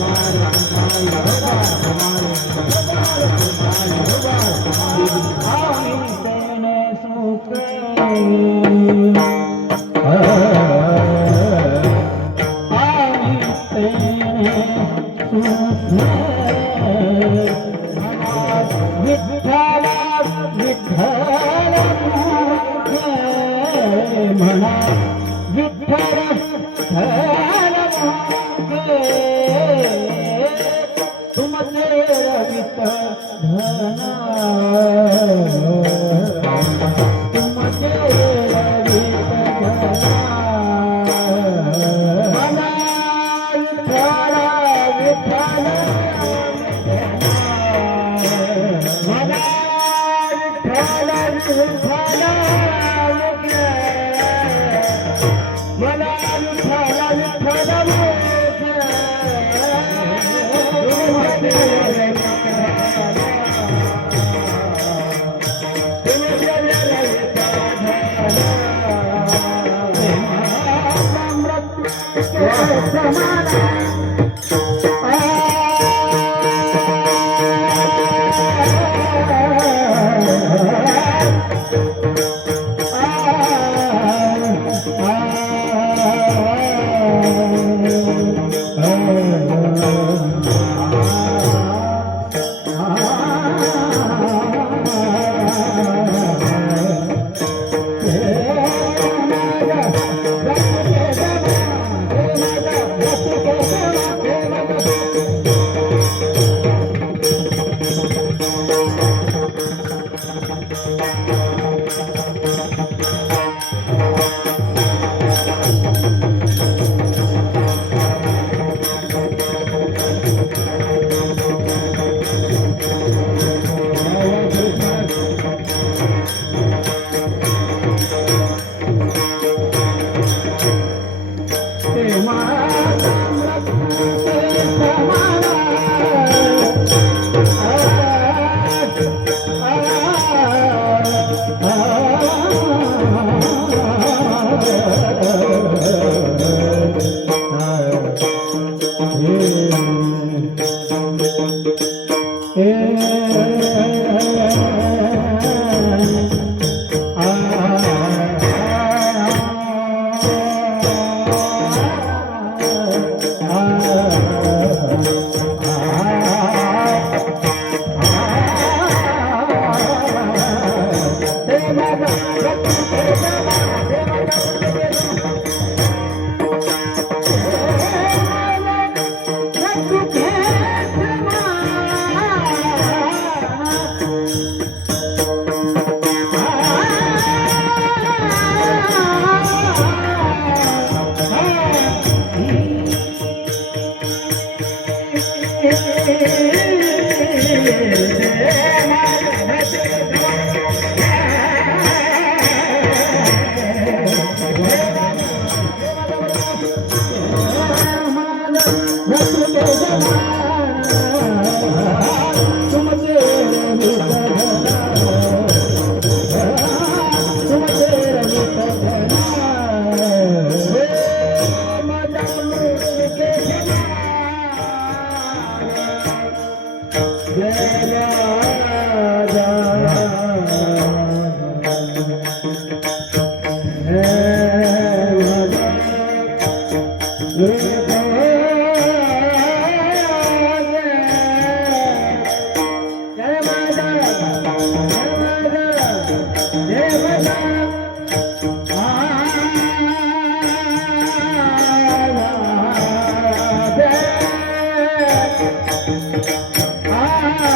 Bye.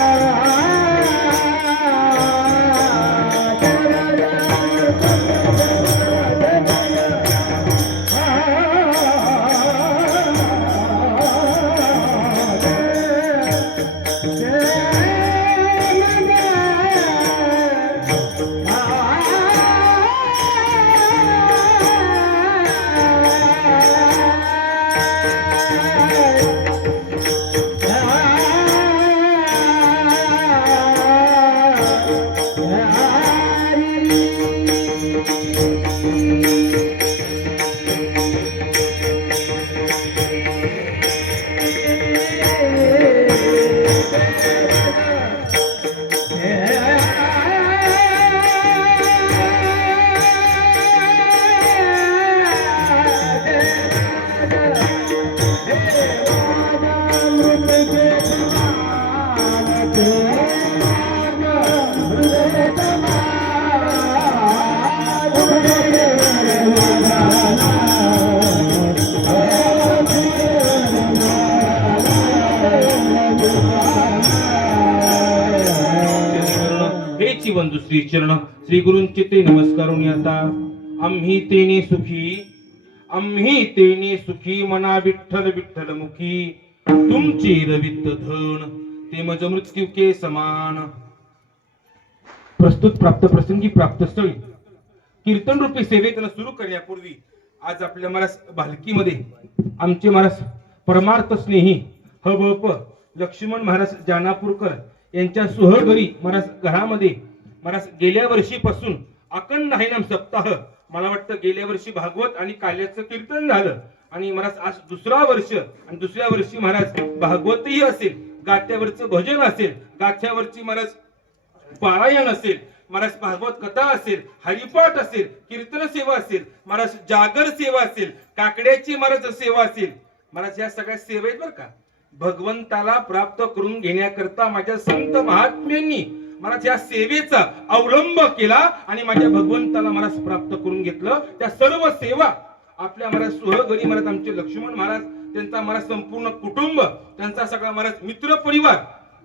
Ah हेची बंधू श्री चरण श्री गुरूंचे ते नमस्कारून आता आम्ही तेने सुखी मना विठ्ठल विठ्ठल मुखी तुमची रवित धन ते मज मृत्यू के समान. प्रस्तुत प्राप्त प्रसंगी प्राप्त स्थळी कीर्तन रूपी सेवेतन सुरू करण्यापूर्वी आज आपल्या महाराज भालकीमध्ये आमचे महाराज परमार्थ स्नेही हबप लक्ष्मण महाराज जानापूरकर यांच्या सुहघरी महाराज घरामध्ये महाराज गेल्या वर्षीपासून अखंड हरिनाम सप्ताह, मला वाटतं गेल्या वर्षी भागवत आणि काल्याचं कीर्तन झालं आणि महाराज आज दुसरा वर्ष आणि दुसऱ्या वर्षी महाराज भागवतही असेल, गात्यावरचं भजन असेल, गाथ्यावरची महाराज पारायण असेल, महाराज भागवत कथा असेल, हरिपाठ असेल, कीर्तन सेवा असेल, महाराज जागर सेवा असेल, काकड्याची महाराज सेवा असेल. महाराज या सगळ्या सेवा आहेत बरं का. भगवंताला प्राप्त करून घेण्याकरता माझ्या संत महात्म्यांनी महाराज या सेवेचा अवलंब केला आणि माझ्या भगवंताला महाराज प्राप्त करून घेतलं. त्या सर्व सेवा आपल्या महाराज सुहघरी महाराज आमचे लक्ष्मण महाराज, त्यांचा महाराज संपूर्ण कुटुंब, त्यांचा सगळा महाराज मित्र परिवार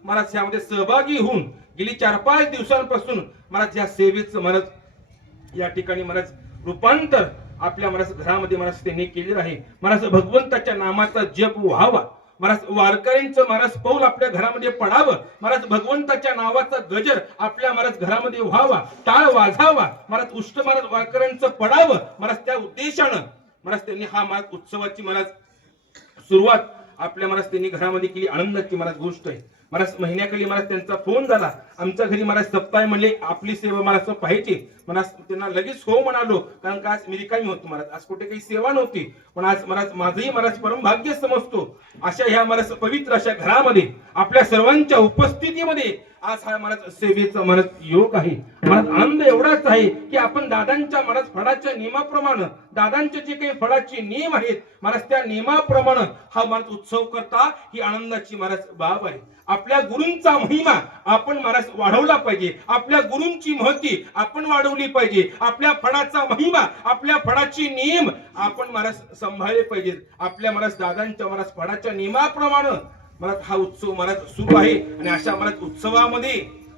महाराज यामध्ये सहभागी होऊन गेली 4-5 दिवसांपासून महाराज या सेवेचं महाराज या ठिकाणी महाराज रूपांतर आपल्या महाराज घरामध्ये महाराज त्यांनी केलेलं आहे. महाराज भगवंताच्या नामाचा जप व्हावा, महाराज वारकऱ्यांचं महाराज पाऊल आपल्या घरामध्ये पडावं, महाराज भगवंताच्या नावाचा गजर आपल्या महाराज घरामध्ये व्हावा, टाळ वाजावा, महाराज उष्ट महाराज वारकऱ्यांचं पडावं, महाराज त्या उद्देशानं महाराज त्यांनी हा महाराज उत्सवाची महाराज सुरुवात आपल्या महाराज त्यांनी घरामध्ये केली. आनंदाची महाराज गोष्ट आहे. महाराज महिन्याखाली महाराज त्यांचा फोन झाला, आमच्या घरी महाराज सप्ताह म्हणले आपली सेवा महाराज पाहिजे. महाराज त्यांना लगेच हो म्हणालो, कारण का आज मी रिकामी होतो महाराज, आज कुठे काही सेवा नव्हती. पण आज महाराज माझंही महाराज परम भाग्य समजतो अशा ह्या महाराज पवित्र अशा घरामध्ये आपल्या सर्वांच्या उपस्थितीमध्ये आज हा महाराज सेवेचा महाराज योग आहे. महाराज आनंद एवढाच आहे की आपण दादांच्या महाराज फळाच्या नियमाप्रमाणे, दादांचे जे काही फळाचे नियम आहेत महाराज त्या नियमाप्रमाणे हा महाराज उत्सव करता ही आनंदाची महाराज बाब आहे. आपल्या गुरूंचा महिमा आपण महाराज वाढवला पाहिजे, आपल्या गुरूंची महती आपण वाढवली पाहिजे, आपल्या फळाचा महिमा, आपल्या फळाचे नियम आपण महाराज सांभाळले पाहिजेत. आपल्या महाराज दादांच्या महाराज फळाच्या नियमाप्रमाणे महाराज हा उत्सव महाराज सुरू आहे आणि अशा महाराज उत्सवामध्ये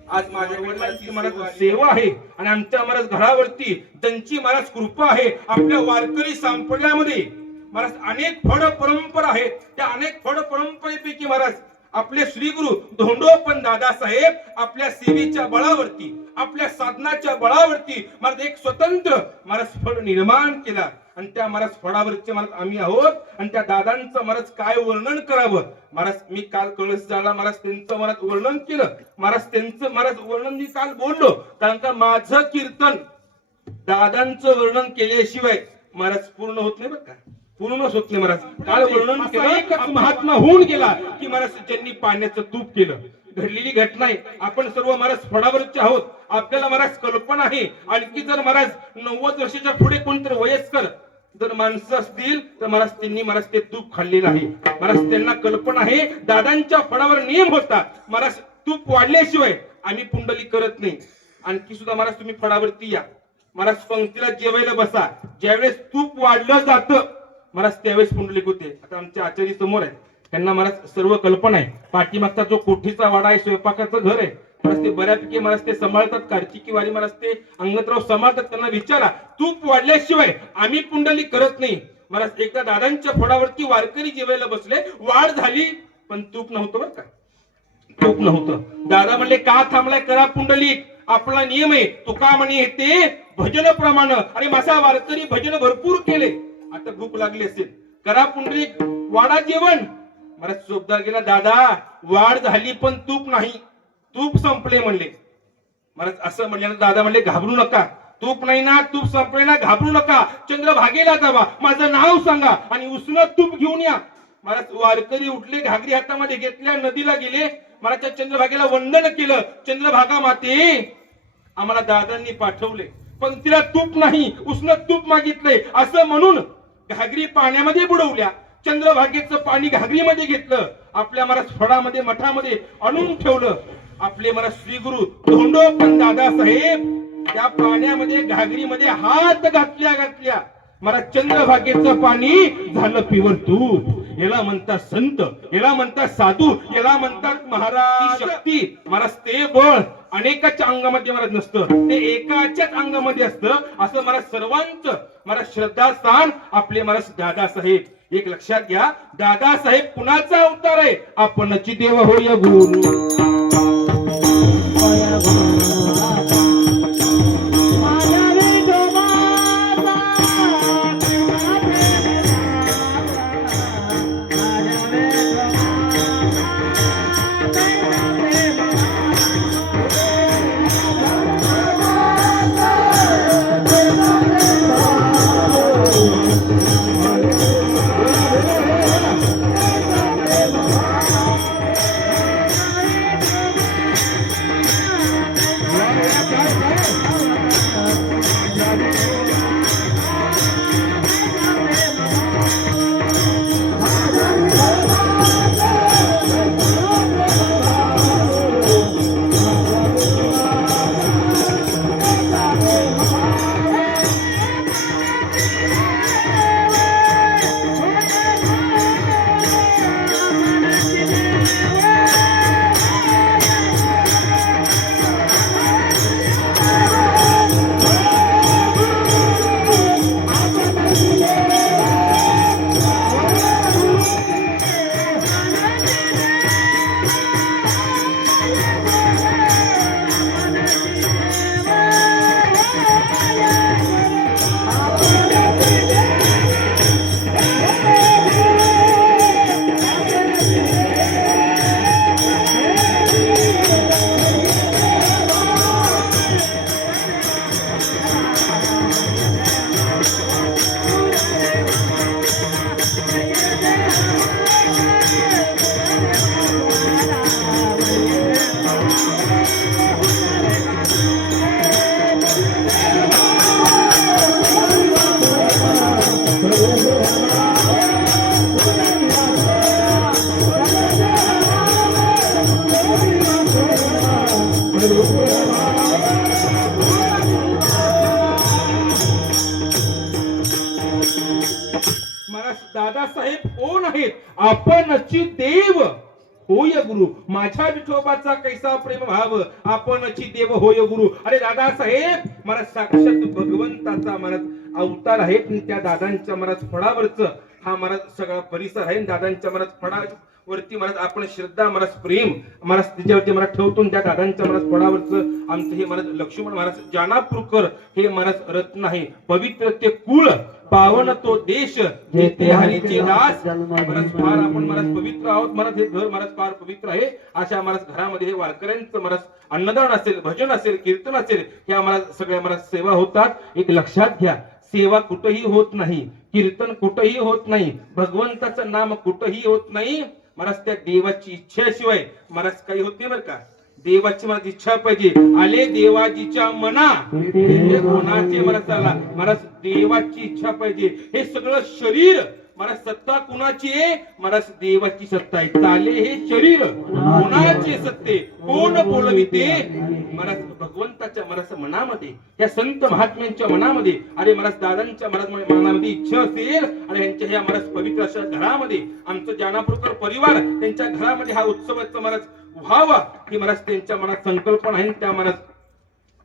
आज माझ्या वडिलांची महाराज सेवा आहे आणि आमच्या महाराज घरावरती त्यांची महाराज कृपा आहे. आपल्या वारकरी संप्रदायामध्ये महाराज अनेक फळ परंपरा आहेत. त्या अनेक फळ परंपरेपैकी महाराज आपले श्री गुरु धोंडोपंत दादासाहेब आपल्या सेवेच्या बळावरती, आपल्या साधनाच्या बळावरती महाराज एक स्वतंत्र महाराज फळ निर्माण केला आणि त्या महाराज फळावरचे महाराज आम्ही आहोत. आणि त्या दादांचं महाराज काय वर्णन करावं महाराज, मी काल कळस झाला महाराज त्यांचं महाराज वर्णन केलं. महाराज त्यांचं महाराज वर्णन मी काल बोललो, कारण का माझं कीर्तन दादांचं वर्णन केल्याशिवाय महाराज पूर्ण होत नाही बरं का, पूर्णच होत नाही. महाराज काल वर्णन केलं, एकच महात्मा होऊन गेला की महाराज ज्यांनी पाण्याचं तूप केलं. घडलेली घटना आहे. आपण सर्व महाराज फळावरचे आहोत, आपल्याला महाराज कल्पना आहे. आणखी जर महाराज 90 वर्षाच्या पुढे कोणतरी वयस्कर जर माणसं असतील तर महाराज त्यांनी महाराज ते तूप खाल्लेलं आहे. महाराज त्यांना कल्पना आहे दादांच्या फळावर नियम होता, महाराज तूप वाढल्याशिवाय आम्ही पुंडली करत नाही. आणखी सुद्धा महाराज तुम्ही फळावरती या, महाराज पंक्तीला जेवायला बसा. ज्यावेळेस तूप वाढलं जातं महाराज त्यावेळेस पुंडलिक होते. आता आमचे आचार्य समोर आहे, त्यांना महाराज सर्व कल्पना आहे. पाठीमागचा जो कोठीचा वाडा आहे, स्वयंपाकाचं घर आहे महाराज, ते बऱ्यापैकी महाराज ते सांभाळतात. कार्तिकी वारी महाराज ते अंगतराव सांभाळतात. त्यांना विचारा तूप वाढल्याशिवाय आम्ही पुंडली करत नाही. महाराज एकदा दादांच्या फळावरती वारकरी जेवायला बसले, वाढ झाली पण तूप नव्हतं बरं का, तूप नव्हतं. दादा म्हणले का थांबलाय, करा पुंडलिक, आपला नियम आहे. तुका म्हणे ते भजन प्रमाण आणि माझा वारकरी भजन भरपूर केले, आता भूक लागली असेल, करा पुंडलिक वाडा जेवण. महाराज चोपदार गेला, दादा वाढ झाली पण तूप नाही, तूप संपले म्हणले. महाराज असं म्हणल्यानं दादा म्हणले घाबरू नका, तूप नाही ना, तूप संपले ना, घाबरू नका, चंद्रभागेला जावा, माझं नाव सांगा आणि उसनं तूप घेऊन या. महाराज वारकरी उठले, घागरी हातामध्ये घेतल्या, नदीला गेले, महाराजच्या चंद्रभागेला वंदन केलं. चंद्रभागा माते आम्हाला दादांनी पाठवले, पण तिला तूप नाही, उसनं तूप मागितले असं म्हणून घागरी पाण्यामध्ये बुडवल्या. चंद्रभागेचं पाणी घागरीमध्ये घेतलं, आपल्या महाराज फळामध्ये मठामध्ये आणून ठेवलं. आपले महाराज श्री गुरु धोंडोपंत दादासाहेब त्या पाण्यामध्ये घागरीमध्ये हात घातल्या महाराज चंद्रभागेचं पाणी झालं पिवर तूप. याला म्हणतात संत, याला म्हणतात साधू, याला म्हणतात महाराज शक्ती. महाराज ते बळ अनेकाच्या अंगामध्ये महाराज नसतं, ते एकाच्याच अंगामध्ये असतं. असं महाराज सर्वांचं महाराज श्रद्धास्थान आपले महाराज दादासाहेब. एक लक्षात घ्या, दादासाहेब कुणाचा अवतार आहे? आपणची देव होय गुरु. दादासाहेब कोण आहेत? आपणची देव होय गुरु. माझ्या विठोबाचा कैसा प्रेम भाव, आपणची देव होय गुरु. अरे दादासाहेब मला साक्षात भगवंताचा महाराज अवतार आहे. त्या दादांच्या महाराज फळावरच हा महाराज सगळा परिसर आहे. दादांच्या महाराज फळावरती महाराज आपण श्रद्धा महाराज प्रेम महाराज त्याच्यावरती महाराज ठेवतो. त्या दादांच्या महाराज फळावरच आमचं हे महाराज लक्ष्मण महाराज जानापूरकर हे महाराज रत्न आहे. पवित्र ते कुळ, पावन तो देश, जेथे हरीचे दास. महाराज फार आपण महाराज पवित्र आहोत. महाराज हे घर महाराज फार पवित्र आहे. अशा महाराज घरामध्ये हे वारकऱ्यांचं महाराज अन्नदान असेल, भजन असेल, कीर्तन असेल, ह्या महाराज सगळ्या महाराज सेवा होतात. एक लक्षात घ्या, सेवा कुठेही होत नाही, कीर्तन कुठेही होत नाही, भगवंताचं नाम कुठेही होत नाही महाराज त्या देवाची इच्छेशिवाय महाराज काही होत नाही बरं का. देवाची मला इच्छा पाहिजे. आले देवाजीच्या मना कोणाचे मला चालला महाराज देवाची इच्छा पाहिजे. हे सगळं शरीर महाराज सत्ता कुणाची आहे? महाराज देवाची सत्ता आहे. चाले हे शरीर कोणाचे सत्ते? कोण बोलविते? महाराज भगवंताच्या महाराज मनामध्ये, त्या संत महात्म्यांच्या मनामध्ये, अरे महाराज दादांच्या महाराज मनामध्ये इच्छा असेल आणि यांच्या ह्या महाराज पवित्र अशा घरामध्ये आमचं जानापूरकर परिवार त्यांच्या घरामध्ये हा उत्सवाचा महाराज व्हावा ही महाराज त्यांच्या मनात संकल्पना आहे. त्या महाराज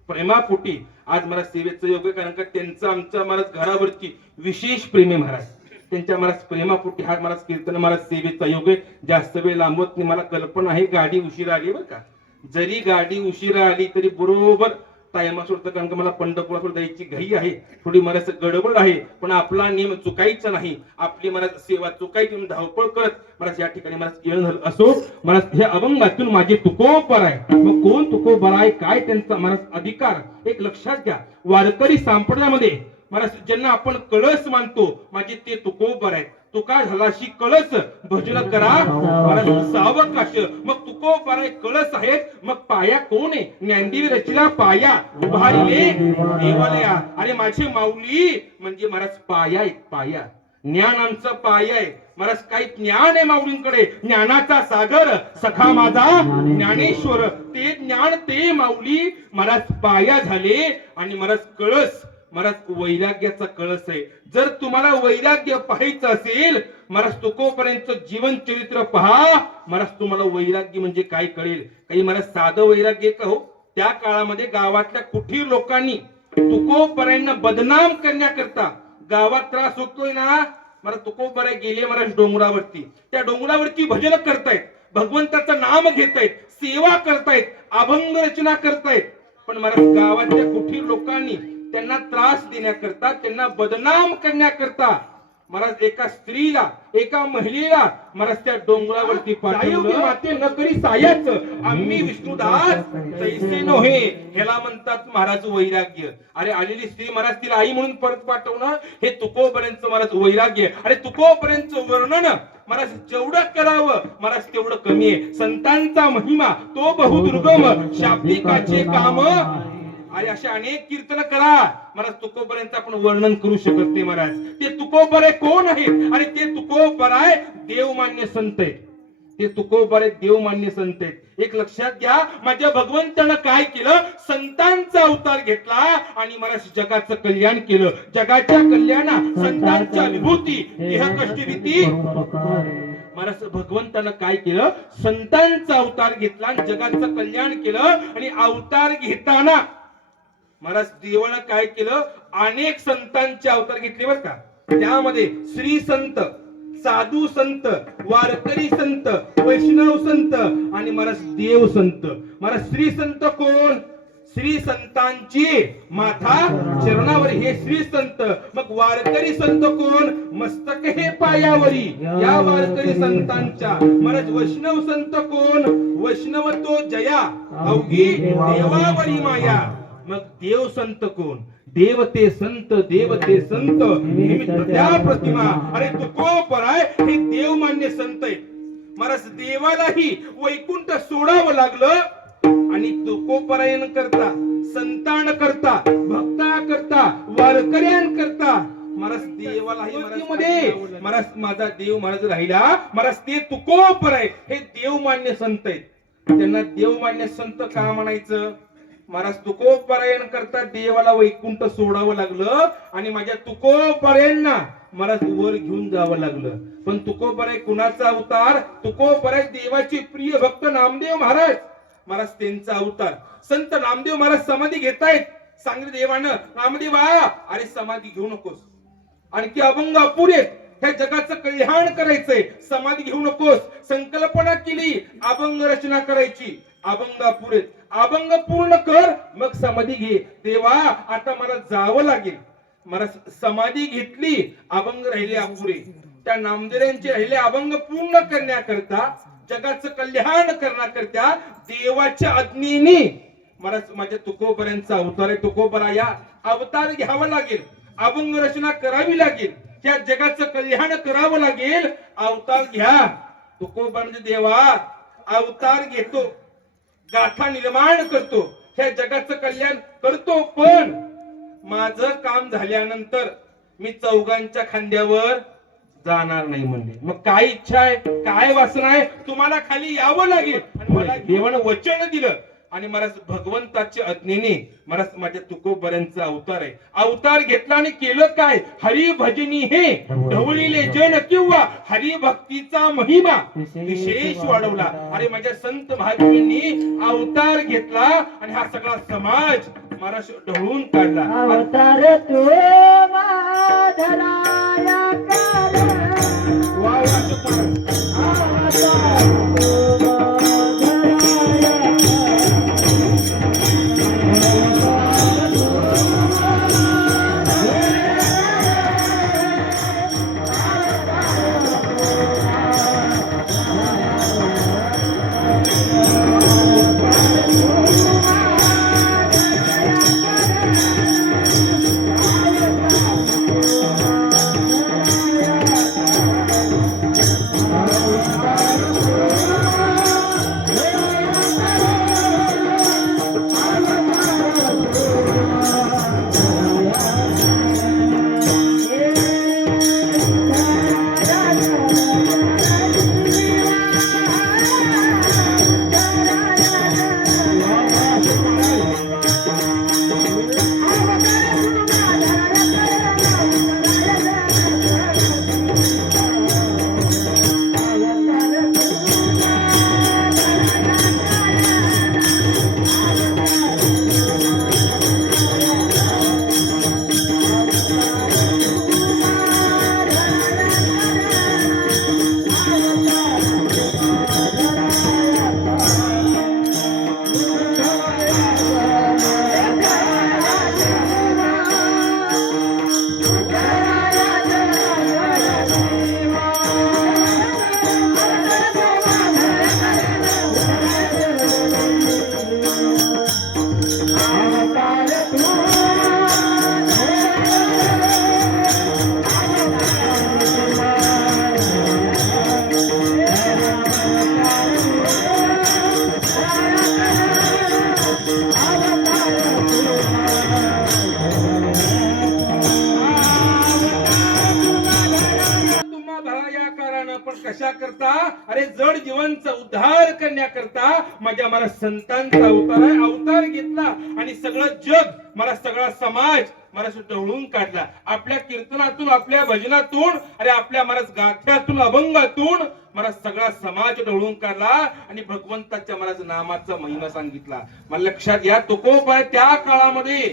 प्रेमापोटी आज महाराज सेवेचं योग्य, कारण का त्यांचं आमच्या महाराज घरावरती विशेष प्रेम आहे महाराज. त्यांच्या महाराज प्रेमापोटी हा महाराज कीर्तन महाराज सेवेचा योग्य. जास्त वेळ लांबवत नाही. मला कल्पना आहे गाडी उशिरा आली बरं का. जरी गाडी उशिरा आली तरी बरोबर टाइम सोडतं, कारण का मला पंढरपुरात जायची घाई आहे, थोडी महाराज गडबड आहे. पण आपला नियम चुकायचा नाही, आपली महाराज सेवा चुकायची धावपळ करत महाराज या ठिकाणी महाराज येणं झालं असो. महाराज हे अभंगातून माझे तुकोबर आहे. मग कोण तुकोबर आहे, काय त्यांचा महाराज अधिकार? एक लक्षात घ्या, वारकरी संप्रदायामध्ये महाराज ज्यांना आपण कळस मानतो माझे ते तुकोबर आहेत. तुका झालाशी कळस भजन करा महाराज सावकाश. मग तुकोबर आहे, कळस आहेत. मग पाया कोण आहे? ज्ञानदेवी रचला पाया उभारिले देवालया. अरे माझे माऊली म्हणजे महाराज पाया आहे. पाया ज्ञानांचा पाया आहे महाराज. काही ज्ञान आहे माऊलींकडे, ज्ञानाचा सागर सखा माझा ज्ञानेश्वर. ते ज्ञान ते माऊली महाराज पाया झाले. आणि महाराज कळस महाराज वैराग्याचा कळस आहे. जर तुम्हाला वैराग्य पाहायचं असेल महाराज तुकोबरायांचं जीवन चरित्र पहा. महाराज तुम्हाला वैराग्य म्हणजे काय कळेल. काही महाराज साधं वैराग्य का हो. त्या काळामध्ये गावातल्या कुठीर लोकांनी तुकोबरायांना बदनाम करण्याकरता गावात त्रास होतोय ना. मला तुकोबराय गेले महाराज डोंगरावरती. त्या डोंगरावरती भजन करतायत, भगवंताचं नाम घेतायत, सेवा करतायत, अभंग रचना करतायत. पण महाराज गावातल्या कुठीर लोकांनी त्यांना त्रास देण्याकरता, त्यांना बदनाम करण्याकरता महाराज एका स्त्रीला, एका महिलेला महाराज त्या डोंगरावरती पाठवलं. माते न करी सायाच आम्ही विष्णुदास तैसे नव्हे. ह्याला म्हणतात महाराज वैराग्य. अरे आलेली स्त्री महाराज तिला आई म्हणून परत पाठवणं हे तुकोबरायांचं महाराज वैराग्य. अरे तुकोबरायांचं वर्णन महाराज जेवढं करावं महाराज तेवढं कमी आहे. संतांचा महिमा तो बहुदुर्गम, शाब्दिकाचे काम. अरे अशा अनेक कीर्तन करा महाराज. तुकोबरायांचं आपण वर्णन करू शकत नाही महाराज. ते तुकोबराय कोण आहेत. आणि ते तुकोबराय देवमान्य संत आहेत. ते तुकोबराय देवमान्य संत आहेत. एक लक्षात घ्या, माझ्या भगवंतानं काय केलं. संतांचा अवतार घेतला आणि महाराज जगाचं कल्याण केलं. जगाच्या कल्याणा संतांच्या विभूती देह कष्ट भीती. महाराज भगवंतानं काय केलं, संतांचा अवतार घेतला आणि जगाचं कल्याण केलं. आणि अवतार घेताना महाराज देवानं काय केलं, अनेक संतांचे अवतार घेतले बर का. त्यामध्ये श्री संत, साधू संत, वारकरी संत, वैष्णव संत आणि महाराज देव संत. महाराज श्री संत कोण. श्री संतांची माथा चरणावर हे श्री संत. मग वारकरी संत कोण. मस्तक हे पायावरी या वारकरी संतांच्या. महाराज वैष्णव संत कोण. वैष्णव तो जया अवघी देवावरी माया. मग देव संत कोण. देवते संत, देवते संत निमित्त त्या प्रतिमा. अरे तुकोबराय हे देवमान्य संत आहेत. महाराज देवालाही वैकुंठ सोडावं लागलं आणि तुकोबरायन करता, संतान करता, भक्ता करता, वारकऱ्यां करता महाराज देवालाही महाराज माझा देव महाराज राहिला. महाराज ते तुकोबराय हे देवमान्य संत आहेत. त्यांना देवमान्य संत का म्हणायचं. महाराज तुकोबरायन करता देवाला वैकुंठ सोडावं लागलं आणि माझ्या तुकोबरायांना महाराज वर घेऊन जावं लागलं. पण तुकोबराय कुणाचा अवतार. तुकोबराय देवाचे प्रिय भक्त नामदेव महाराज. महाराज त्यांचा अवतार. संत नामदेव महाराज समाधी घेतायत. सांगितलं देवानं, नामदेवा अरे समाधी घेऊ नकोस, आणखी अभंग अपुरे, ह्या जगाचं कल्याण करायचंय, समाधी घेऊ नकोस. संकल्पना केली अभंग रचना करायची. अभंग अपुरे, अभंग पूर्ण कर मग समाधी घे. देवा आता मला जावं लागेल. मला समाधी घेतली, अभंग राहिले अपुरे. त्या नामदेवांचे राहिले अभंग पूर्ण करण्याकरता, जगाचं कल्याण करण्याकरता देवाच्या आज्ञेने मला माझ्या तुकोबरायांचा अवतार आहे. तुकोबराया अवतार घ्यावा लागेल, अभंग रचना करावी लागेल, त्या जगाचं कल्याण करावं लागेल. अवतार घ्या. तुकोबरा म्हणजे देवा अवतार घेतो, गाथा निर्माण करतो, ह्या जगाचं कल्याण करतो. पण माझं काम झाल्यानंतर मी चौघांच्या खांद्यावर जाणार नाही म्हणले. मग काय इच्छा आहे, काय वासना आहे. तुम्हाला खाली यावं लागेल. आणि मला देवानं वचन दिलं आणि महाराज भगवंताच्या आज्ञेने महाराज माझ्या तुकोबरायांचा अवतार आहे. अवतार घेतला आणि केलं काय. हरिभजनी हे ढवळीले जन किंवा हरिभक्तीचा महिमा विशेष वाढवला. अरे माझ्या संत महात्म्यांनी अवतार घेतला आणि हा सगळा समाज महाराज ढवळून काढला. अवतार तो माधराया Thank you. जड जीवांचा उद्धार करण्याकरता माझ्या मला संतांचा अवतार घेतला आणि सगळं जग मला सगळा समाज मला ढवळून काढला. आपल्या कीर्तनातून, आपल्या भजनातून, अरे आपल्या मला गाथ्यातून, अभंगातून मला सगळा समाज ढवळून काढला आणि भगवंताच्या मला नामाचा महिमा सांगितला. मला लक्षात घ्या, तुकोबा त्या काळामध्ये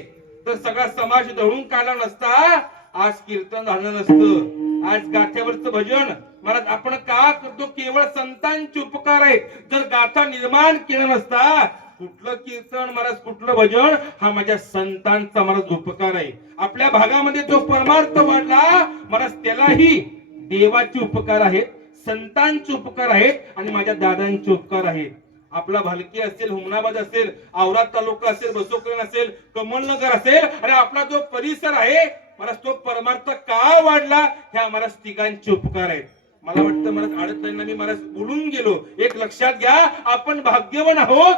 तर सगळा समाज ढवळून काढला नसता, आज कीर्तन झालं नसतं, आज गाथ्यावरचं भजन मला आपण का करतो, केवळ संतांचे उपकार आहेत. जर गाथा निर्माण केला नसता, कुठलं कीर्तन महाराज, कुठलं भजन, हा माझ्या संतांचा महाराज उपकार आहे. आपल्या भागामध्ये जो परमार्थ वाढला महाराज, त्यालाही देवाचे उपकार आहेत, संतांचे उपकार आहेत आणि माझ्या दादांचे उपकार आहेत. आपला भालकी असेल, हुमनाबाद असेल, औराद तालुका असेल, बसवकरण असेल, कमलनगर असेल, आणि आपला जो परिसर आहे महाराज, तो परमार्थ का वाढला, ह्या महाराज तिघांचे उपकार आहेत. मला वाटतं महाराज अडचणींना मी महाराज बोलून गेलो. एक लक्षात घ्या, आपण भाग्यवान आहोत.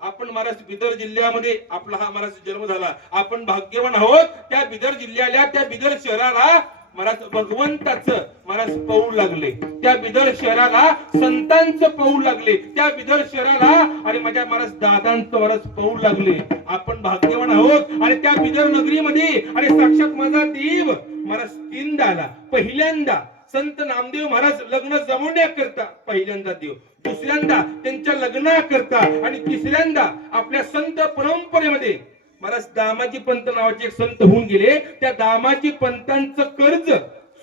आपण महाराज बिदर जिल्ह्यामध्ये आपला हा महाराज जन्म झाला. आपण भाग्यवान आहोत. त्या बिदर जिल्ह्याला, त्या बिदर शहराला महाराज भगवंताचं महाराज पाऊल लागले. त्या बिदर शहराला संतांचं पाऊल लागले. त्या बिदर शहराला आणि माझ्या महाराज दादांचं महाराज पाऊल लागले. आपण भाग्यवान आहोत. आणि त्या बिदर नगरीमध्ये आणि साक्षात माझा देव महाराज तीनदा आला. पहिल्यांदा संत नामदेव महाराज लग्न जमवण्याकरता पहिल्यांदा देव, दुसऱ्यांदा त्यांच्या लग्नाकरता, आणि तिसऱ्यांदा आपल्या संत परंपरेमध्ये महाराज दामाजी पंत नावाचे एक संत होऊन गेले. त्या दामाजी पंतांचं कर्ज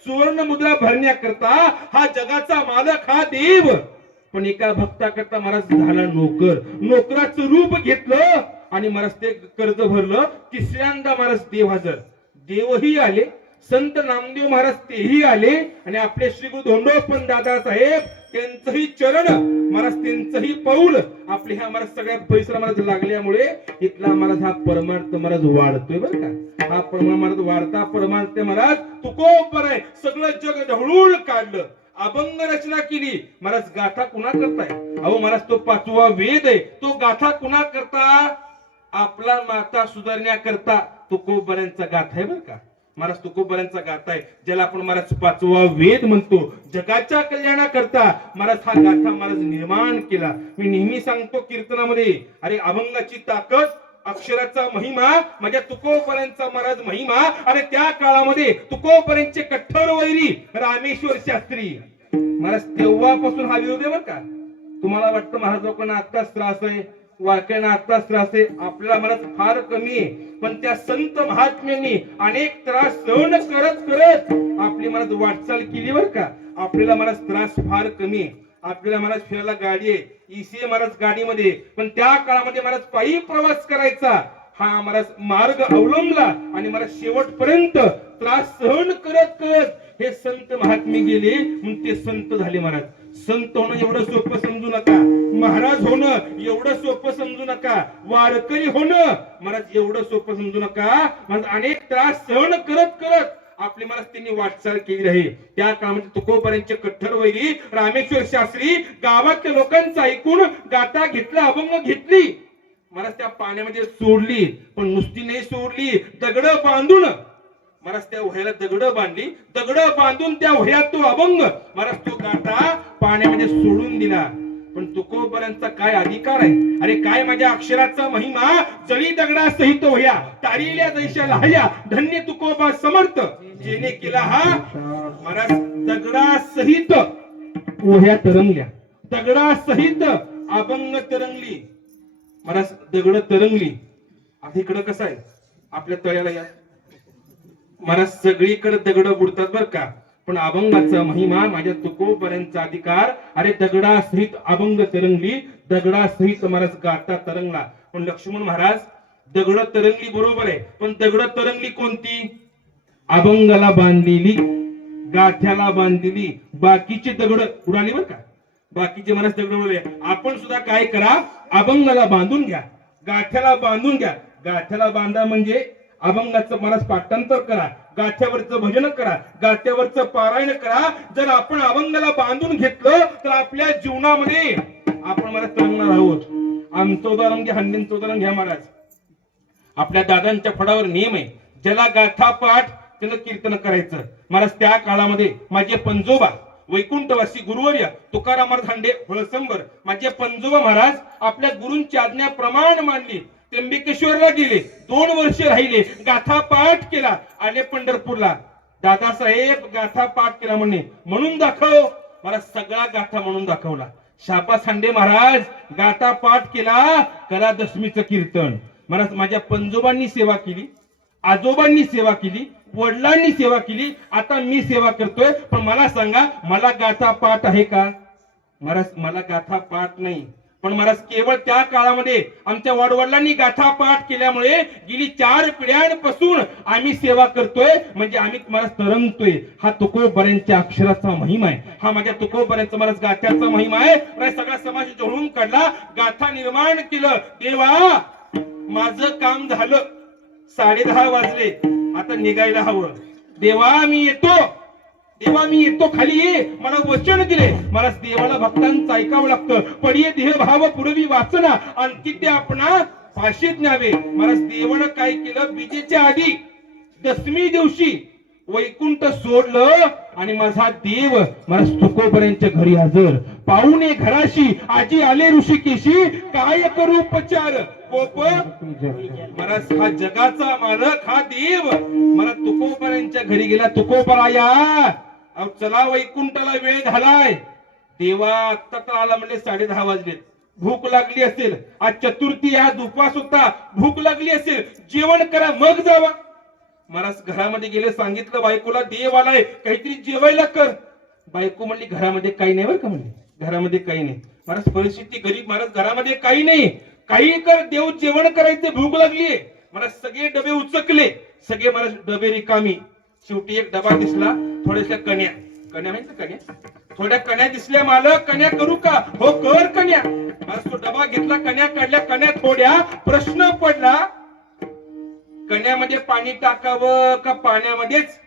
सुवर्ण मुद्रा भरण्याकरता हा जगाचा मालक, हा देव पण एका भक्ताकरता महाराज झाला नोकर. नोकराचं रूप घेतलं आणि महाराज ते कर्ज भरलं. तिसऱ्यांदा महाराज देव हजर, देवही आले, संत नामदेव महाराज तेही आले, आणि आपले श्री गुरु धोंडोपंत दादा साहेब त्यांचंही चरण महाराज, त्यांचंही पाऊल आपले ह्या महाराज सगळ्या परिसरा महाराज लागल्यामुळे इथला महाराज हा परमार्थ महाराज वाढतोय. बरं का, हा परमार्थ वाढता परमार्थ महाराज तुकोबर आहे. सगळं जग ढवळून काढलं, अभंग रचना केली. महाराज गाथा कुणा करताय? अहो महाराज, तो 5वा वेद आहे, तो गाथा कुणा करता? आपला माता सुधारण्याकरता तुकोबऱ्यांचा गाथा आहे. बरं का महाराज, तुकोबऱ्यांचा गाथा आहे, ज्याला आपण महाराज 5वा वेद म्हणतो. जगाच्या कल्याणाकरता महाराज हा गाथा महाराज निर्माण केला. मी नेहमी सांगतो कीर्तनामध्ये, अरे अभंगाची ताकद, अक्षराचा महिमा, माझ्या तुकोबऱ्यांचा महाराज महिमा. अरे त्या काळामध्ये तुकोबऱ्यांचे कठ्ठर वैरी रामेश्वर शास्त्री महाराज, तेव्हापासून हा विरोध आहे. बरं का, तुम्हाला वाटतं महाराज लोकांना आत्ताच त्रास आहे, वाक्यांना आत्ताच त्रास आहे, आपल्याला महाराज फार कमी आहे. पण त्या संत महात्म्यांनी अनेक त्रास सहन करत करत आपली महाराज वाटचाल केली. बरं का, आपल्याला महाराज त्रास फार कमी आहे. आपल्याला महाराज फिरायला गाडी आहे, ECA महाराज गाडीमध्ये, पण त्या काळामध्ये महाराज पायी प्रवास करायचा हा महाराज मार्ग अवलंबला आणि महाराज शेवटपर्यंत त्रास सहन करत करत हे संत महात्मे गेले, म्हणून ते संत झाले. महाराज संत होणं एवढं सोपं समजू नका, महाराज होणं एवढं सोपं समजू नका, वारकरी होणं महाराज एवढं सोपं समजू नका. महाराज अनेक त्रास सहन करत करत आपली महाराज त्यांनी वाटचाल केली आहे. त्या काळामध्ये तुकोबऱ्यांचे कठ्ठर वैरी रामेश्वर शास्त्री गावातल्या लोकांचं ऐकून गाथा घेतला, अभंग घेतली, महाराज त्या पाण्यामध्ये सोडली. पण नुसती नाही सोडली, दगड बांधून महाराज त्या वह्याला दगड बांधली, दगड बांधून त्या वह्यात तो अभंग महाराज तो गाथा पाण्यामध्ये सोडून दिला. पण तुकोबऱ्यांचा काय अधिकार आहे? अरे काय माझ्या अक्षराचा महिमा, जळी दगडा सहित वह्या तारिल्या जैशा लाह्या, धन्य तुकोबा समर्थ जेने केला हा. महाराज दगडा सहित वह्या तरंगल्या, दगडा सहित अभंग तरंगली. महाराज दगड तरंगली. आता इकडं कसं आहे, आपल्या तळ्याला या महाराज सगळीकडे दगड बुडतात बरं का, पण अभंगाचा महिमा, माझ्या तुकोबऱ्यांचा अधिकार. अरे दगडा सहित अभंग तरंगली, दगडा सहित महाराज गाथा तरंगला. पण लक्ष्मण महाराज दगड तरंगली बरोबर आहे, पण दगड तरंगली कोणती? अभंगाला बांधलेली, गाथ्याला बांधलेली, बाकीची दगड उडाली बरं का, बाकीचे महाराज दगड उडले. आपण सुद्धा काय करा, अभंगाला बांधून घ्या, गाथ्याला बांधून घ्या. गाथ्याला बांधा म्हणजे अभंगाचं महाराज पाठांतर करा, गाथ्यावरचं भजन करा, गाथ्यावरचं पारायण करा. जर आपण अभंगाला बांधून घेतलं तर आपल्या जीवनामध्ये आपण महाराज तरंगणार आहोत. आमचं उदाहरण घ्या, हंडींचं उदाहरण घ्या. महाराज आपल्या दादांच्या फडावर नियम आहे, ज्याला गाथा पाठ त्यानं कीर्तन करायचं. महाराज त्या काळामध्ये माझे पंजोबा वैकुंठवासी गुरुवर्य तुकाराम धांडे होळसंबर माझे पंजोबा महाराज आपल्या गुरूंची आज्ञा प्रमाण मानली, त्र्यंबकेश्वरला गेले, 2 वर्ष राहिले, गाथा पाठ केला, आले पंढरपूरला. दादासाहेब गाथा पाठ केला म्हणून दाखव. मला सगळा गाथा म्हणून दाखवला. शापा सांडे महाराज गाथा पाठ केला, करा दशमीचं कीर्तन. महाराज माझ्या पंजोबांनी सेवा केली, आजोबांनी सेवा केली, वडिलांनी सेवा केली, आता मी सेवा करतोय. पण मला सांगा, मला गाथा पाठ आहे का? महाराज मला गाथा पाठ नाही. पण महाराज केवळ त्या काळामध्ये आमच्या वडवडिलांनी गाथा पाठ केल्यामुळे गेली 4 पिढ्यांपासून आम्ही सेवा करतोय. म्हणजे आम्ही महाराज तरंगतोय. हा तुकोबारांच्या अक्षराचा महिमा आहे. हा माझ्या तुकोबारांचा महाराज गाथ्याचा महिमा आहे. सगळा समाज जोडून काढला, गाथा निर्माण केलं. देवा माझं काम झालं, 10:30 वाजले, आता निघायला हवं. देवा मी येतो, देवा मी येतो, खाली ये, मला वचन दिले. मला देवाला भक्तांचं ऐकावं लागतं. पडिये देह भाव पुरवी वाचना, अंतित्य आपणा फाशीत न्यावे. मला देवानं काय केलं, विजेच्या आधी दशमी दिवशी वैकुंठ सोडलं आणि माझा देव मला तुकोबारांच्या घरी हजर. पाहुणे घराशी आजी आले ऋषिकेशी, काय करू उपचार कोप. मला हा जगाचा मालक हा देव मला तुकोबारांच्या घरी गेला. तुकोबाराया चला वैकुंठाला वेळ झालाय. देवा आत्ता तर आला म्हणजे 10:30 वाजले. भूक लागली असेल, आज चतुर्थी, आज उपवास होता, भूक लागली असेल, जेवण करा मग जावा. महाराज घरामध्ये गेले, सांगितलं बायकोला देव आलाय, काहीतरी जेवायला कर. बायको म्हणली घरामध्ये काही नाही बरं का, म्हणली घरामध्ये काही नाही. महाराज परिस्थिती गरीब, महाराज घरामध्ये काही नाही, काही कर, देव जेवण करायचे, भूक लागलीये. महाराज सगळे डबे उचकले, सगळे महाराज डबे रिकामी. शेवटी एक डबा दिसला, थोड्याशा कण्या माहिती कण्या, थोड्या कण्या दिसल्या. मालक कण्या करू का? हो कर कण्या. महाराज तो डबा घेतला, कण्या काढल्या, कण्या थोड्या. प्रश्न पडला, कण्यामध्ये पाणी टाकावं का पाण्यामध्येच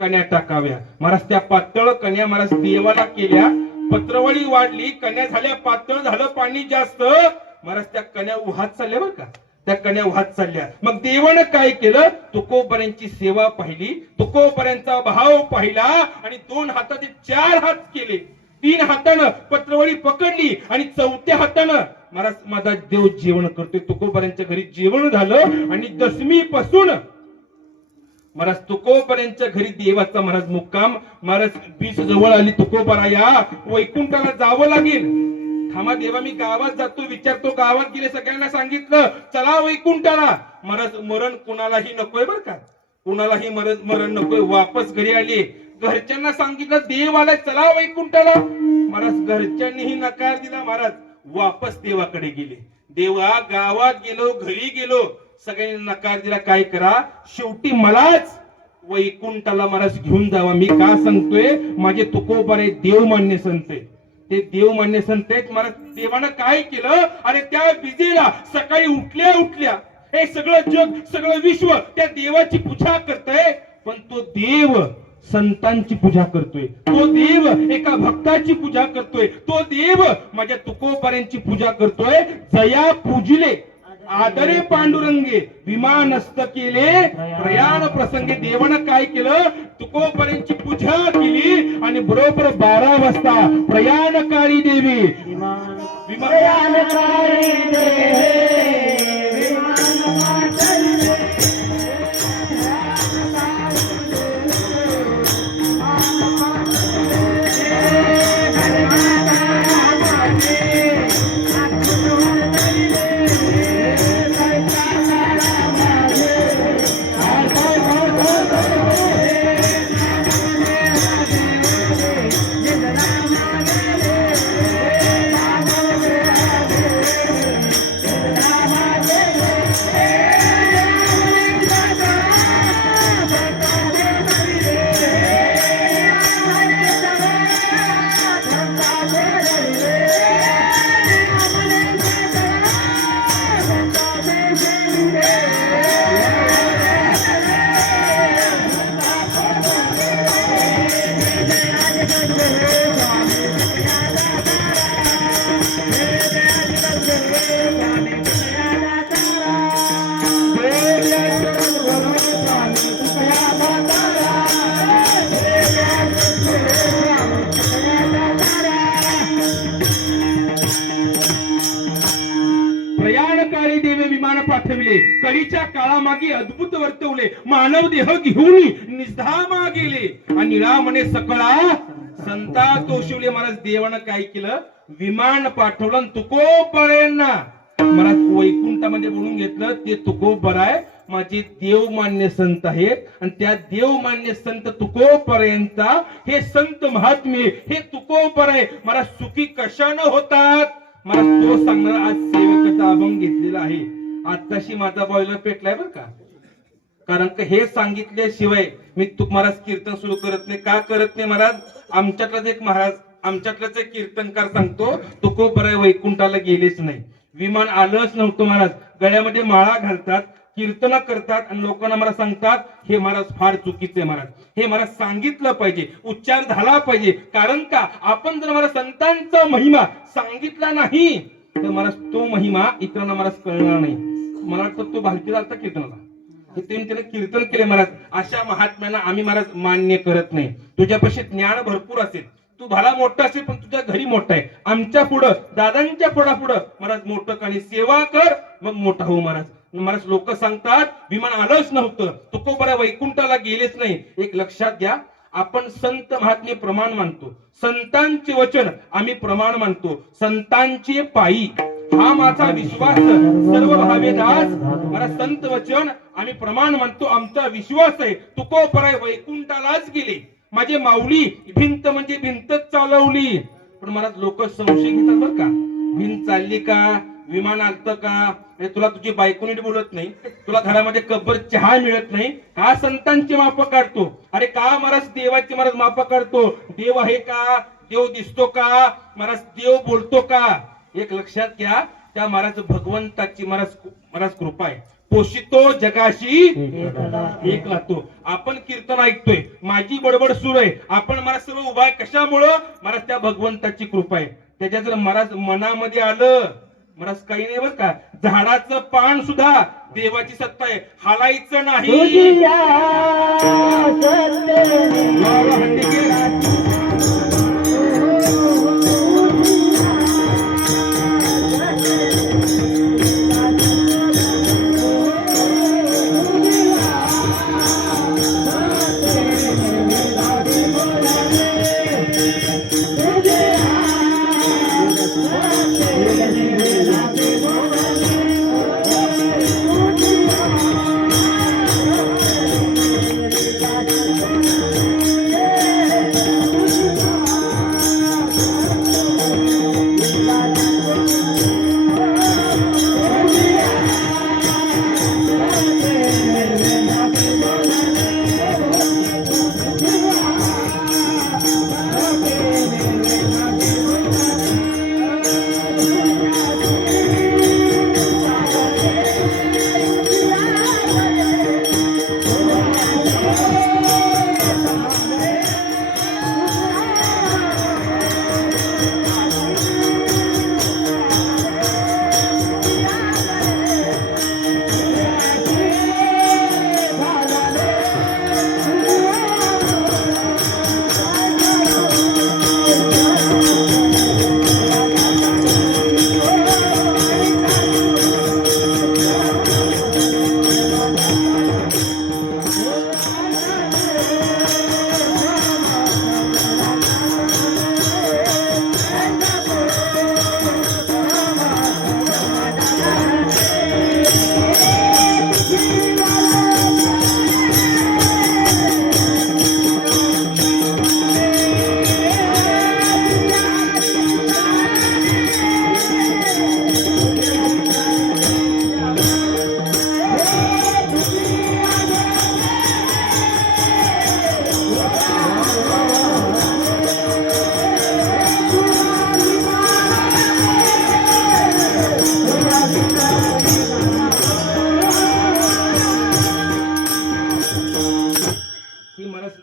कण्या टाकाव्या? महाराज त्या पातळ कण्या महाराज देवाला केल्या. पत्रवळी वाढली, कण्या झाल्या पातळ, झालं पाणी जास्त. महाराज त्या कण्या उहात चालल्या बरं का, त्या कण्या उहात चालल्या. मग देवानं काय केलं, तुकोबारांची सेवा पाहिली, तुकोबारांचा भाव पाहिला आणि 2 हाताचे 4 हात केले. 3 हातानं पत्रवळी पकडली आणि 4थ्या हातानं महाराज माझा देव जेवण करतोय. तुकोबारांच्या घरी जेवण झालं आणि दशमी पासून महाराज तुकोबारांच्या घरी देवाचा महाराज मुक्काम. महाराज बीच जवळ आली. तुकोबाराया वैकुंठाला जावं लागेल. थांबा देवा मी गावात जातो, विचारतो. गावात गेले, सगळ्यांना सांगितलं चला वैकुंठाला. महाराज मरण कुणालाही नकोय बरं का, कुणालाही मरण नकोय. वापस घरी आले, घरच्यांना सांगितलं देव आलाय, चला वैकुंठाला. महाराज घरच्यांनीही नकार दिला. महाराज वापस देवाकडे गेले. देवा गावात गेलो, घरी गेलो, सगळ्यांनी नकार दिला. काय करा, शेवटी मलाच वैकुंठाला महाराज घेऊन जावा. मी का सांगतोय, माझे तुकोबारे देव मान्य संत आहे, ते देव मान्य संत आहेत. महाराज देवानं काय केलं, अरे त्या विजेला सकाळी उठल्या हे सगळं जग, सगळं विश्व त्या देवाची पूजा करतंय. पण तो देव संतांची पूजा करतोय, तो देव एका भक्ताची पूजा करतोय, तो देव माझ्या तुकोबारांची पूजा करतोय. जया पूजिले आदरे पांडुरंगे, विमानस्त केले प्रयाण प्रसंगे. देवानं काय केलं, तुकोबारांची पूजा केली आणि बरोबर 12 वाजता प्रयाणकारी देवी, प्रयाणकारी देवी प्रकारे देवे विमान पाठविले, कळीच्या काळामागे अद्भुत वर्तवले, मानव देह घेऊन निधामा गेले आणि निळामणे सकळा संता तोषिवले. महाराज देवानं काय केलं, विमान पाठवलं तुकोबरायांना महाराज वैकुंठामध्ये बोलून घेतलं. ते तुकोबराय माझे देवमान्य संत आहेत आणि त्या देवमान्य संत तुकोबरायांचा हे संत महात्मे हे तुकोबराय महाराज सुखी कशानं होतात मला तो सांगणार. आज सेवकाचा अभंग घेतलेला आहे. आताशी माझा बॉयलर पेटलाय बर का, कारण हे सांगितल्याशिवाय मी महाराज कीर्तन सुरू करत नाही. का करत नाही महाराज, आमच्यातलाच एक कीर्तनकार सांगतो, तुकोबराय वैकुंठाला गेलेच नाही, विमान आलंच नव्हतं महाराज. गळ्यामध्ये माळा घालतात, कीर्तन करतात आणि लोकांना मला सांगतात हे महाराज फार चुकीचे महाराज, हे महाराज सांगितलं पाहिजे, उच्चार झाला पाहिजे. कारण का आपण जर मला संतांचा महिमा सांगितला नाही तर महाराज तो महिमा इतरांना महाराज कळणार नाही. मला वाटतं तो भालकीला आता कीर्तनाला त्याने कीर्तन केले महाराज. अशा महात्म्यांना आम्ही महाराज मान्य करत नाही. तुझ्यापाशी ज्ञान भरपूर असेल, तू भला मोठा असेल, पण तुझ्या घरी मोठा आहे. आमच्या पुढं दादांच्या पुढं महाराज मोठं आणि सेवा कर मग मोठा हो महाराज. महाराज लोक सांगतात विमान आलंच नव्हतं, तुकोबराय वैकुंठाला गेलेच नाही. एक लक्षात घ्या, आपण संत महात्मे प्रमाण मानतो, संतांचे वचन आम्ही प्रमाण मानतो, संतांचे पायी हा माझा विश्वास सर्व भावे दास. मला संत वचन आम्ही प्रमाण मानतो, आमचा विश्वास आहे. तुकोबराय वैकुंठालाच गेले, माझे माऊली भिंत म्हणजे भिंतच चालवली. पण महाराज लोक संशय घेतात बर का, भिंत चालली का, विमान आलतं का, तुला तुझी बायको नीट बोलत नाही, तुला घरामध्ये कब्बर चहा मिळत नाही, का संतांची माप काढतो. अरे का महाराज देवाची महाराज माप काढतो, देव आहे का, देव दिसतो का महाराज, देव बोलतो का. एक लक्षात घ्या, त्या महाराज भगवंताची महाराज कृपा आहे. पोषितो जगाशी एक लातो. आपण कीर्तन ऐकतोय, माझी बडबड सुरू आहे, आपण महाराज सर्व उभा आहे कशामुळं महाराज, त्या भगवंताची कृपा आहे. त्याच्या जर महाराज मनामध्ये आलं महाराज काही नाही बर का, झाडाचं पान सुद्धा देवाची सत्ता आहे, हालायचं नाही.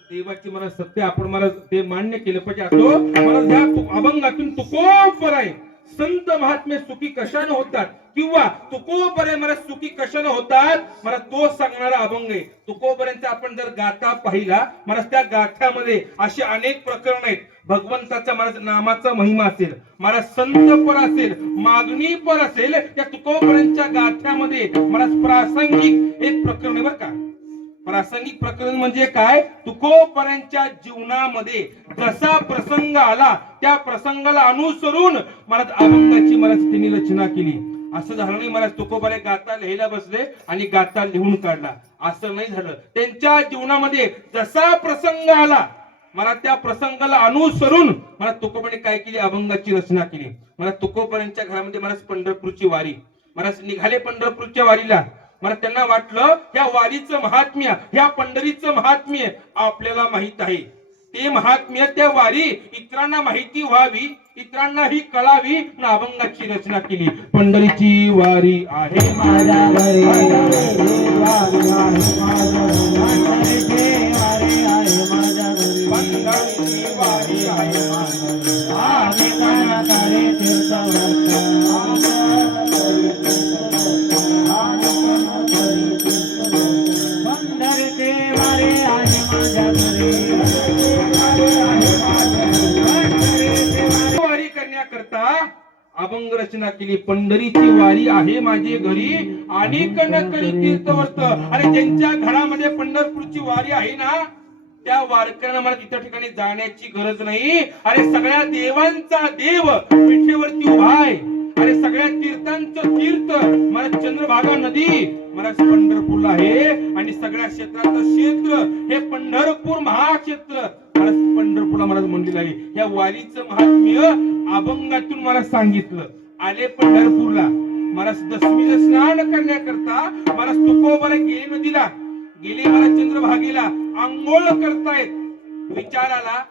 देवाची सत्य आपण मला ते मान्य केलं पाहिजे. असो मला ह्या अभंगातून तुकोबराय संत महात्मे सुखी कशाने होतात किंवा तुकोबरे मला सुखी कशाने होतात मला तो सांगणारा अभंग आहे. तुकोबऱ्यांचा आपण जर गाथा पाहिला मला त्या गाथ्यामध्ये असे अनेक प्रकरण आहेत. भगवंताचा मला नामाचा महिमा असेल, मला संत पर असेल, मागणी पर असेल, त्या तुकोबऱ्यांच्या गाथ्यामध्ये मला प्रासंगिक एक प्रकरण आहे बरं का. प्रासंगिक प्रकरण म्हणजे काय, तुकोबऱ्यांच्या जीवनामध्ये जसा प्रसंग आला त्या प्रसंगाला अनुसरून मला अभंगाची मला त्यांनी रचना केली. असं झालं नाही मला तुकोबरे गाथा लिहायला बसले आणि गाथा लिहून काढला, असं नाही झालं. त्यांच्या जीवनामध्ये जसा प्रसंग आला मला त्या प्रसंगाला अनुसरून मला तुकोबरे काय केली, अभंगाची रचना केली. मला तुकोबऱ्यांच्या घरामध्ये मला पंढरपूरची वारी, मला निघाले पंढरपूरच्या वारीला. मला त्यांना वाटलं ह्या वारीचं महात्म्य, ह्या पंढरीचं महात्म्य आपल्याला माहित आहे. ते महात्म्य त्या वारी इतरांना माहिती व्हावी, इतरांना ही कळावी, ना अभंगाची रचना केली. पंढरीची वारी आहे माझ्या घरी, पंढरीची वारी आहे माझ्या घरी, पंढरीची वारी आहे वारी करण्याकरता अभंग रचना केली. पंढरीची वारी आहे माझे घरी आणि कणकरी तीर्थवर्त. अरे ज्यांच्या घरामध्ये पंढरपूरची वारी आहे ना त्या वारकऱ्यांना मला तिथं ठिकाणी जाण्याची गरज नाही. अरे सगळ्या देवांचा देव विठेवरती उभा आहे. अरे सगळ्या तीर्थांचं तीर्थ मला चंद्रभागा नदी मला पंढरपूरला आहे आणि सगळ्या क्षेत्राचं क्षेत्र हे पंढरपूर महाक्षेत्र मला पंढरपूरला मला म्हणलेलं आहे. या वारीचं महात्म्य अभंगातून मला सांगितलं. आले पंढरपूरला मला दशमीचं स्नान करण्याकरता मला तुकोबरे गेले नदीला, गेले मला चंद्रभागेला आंघोळ करतायत. विचार आला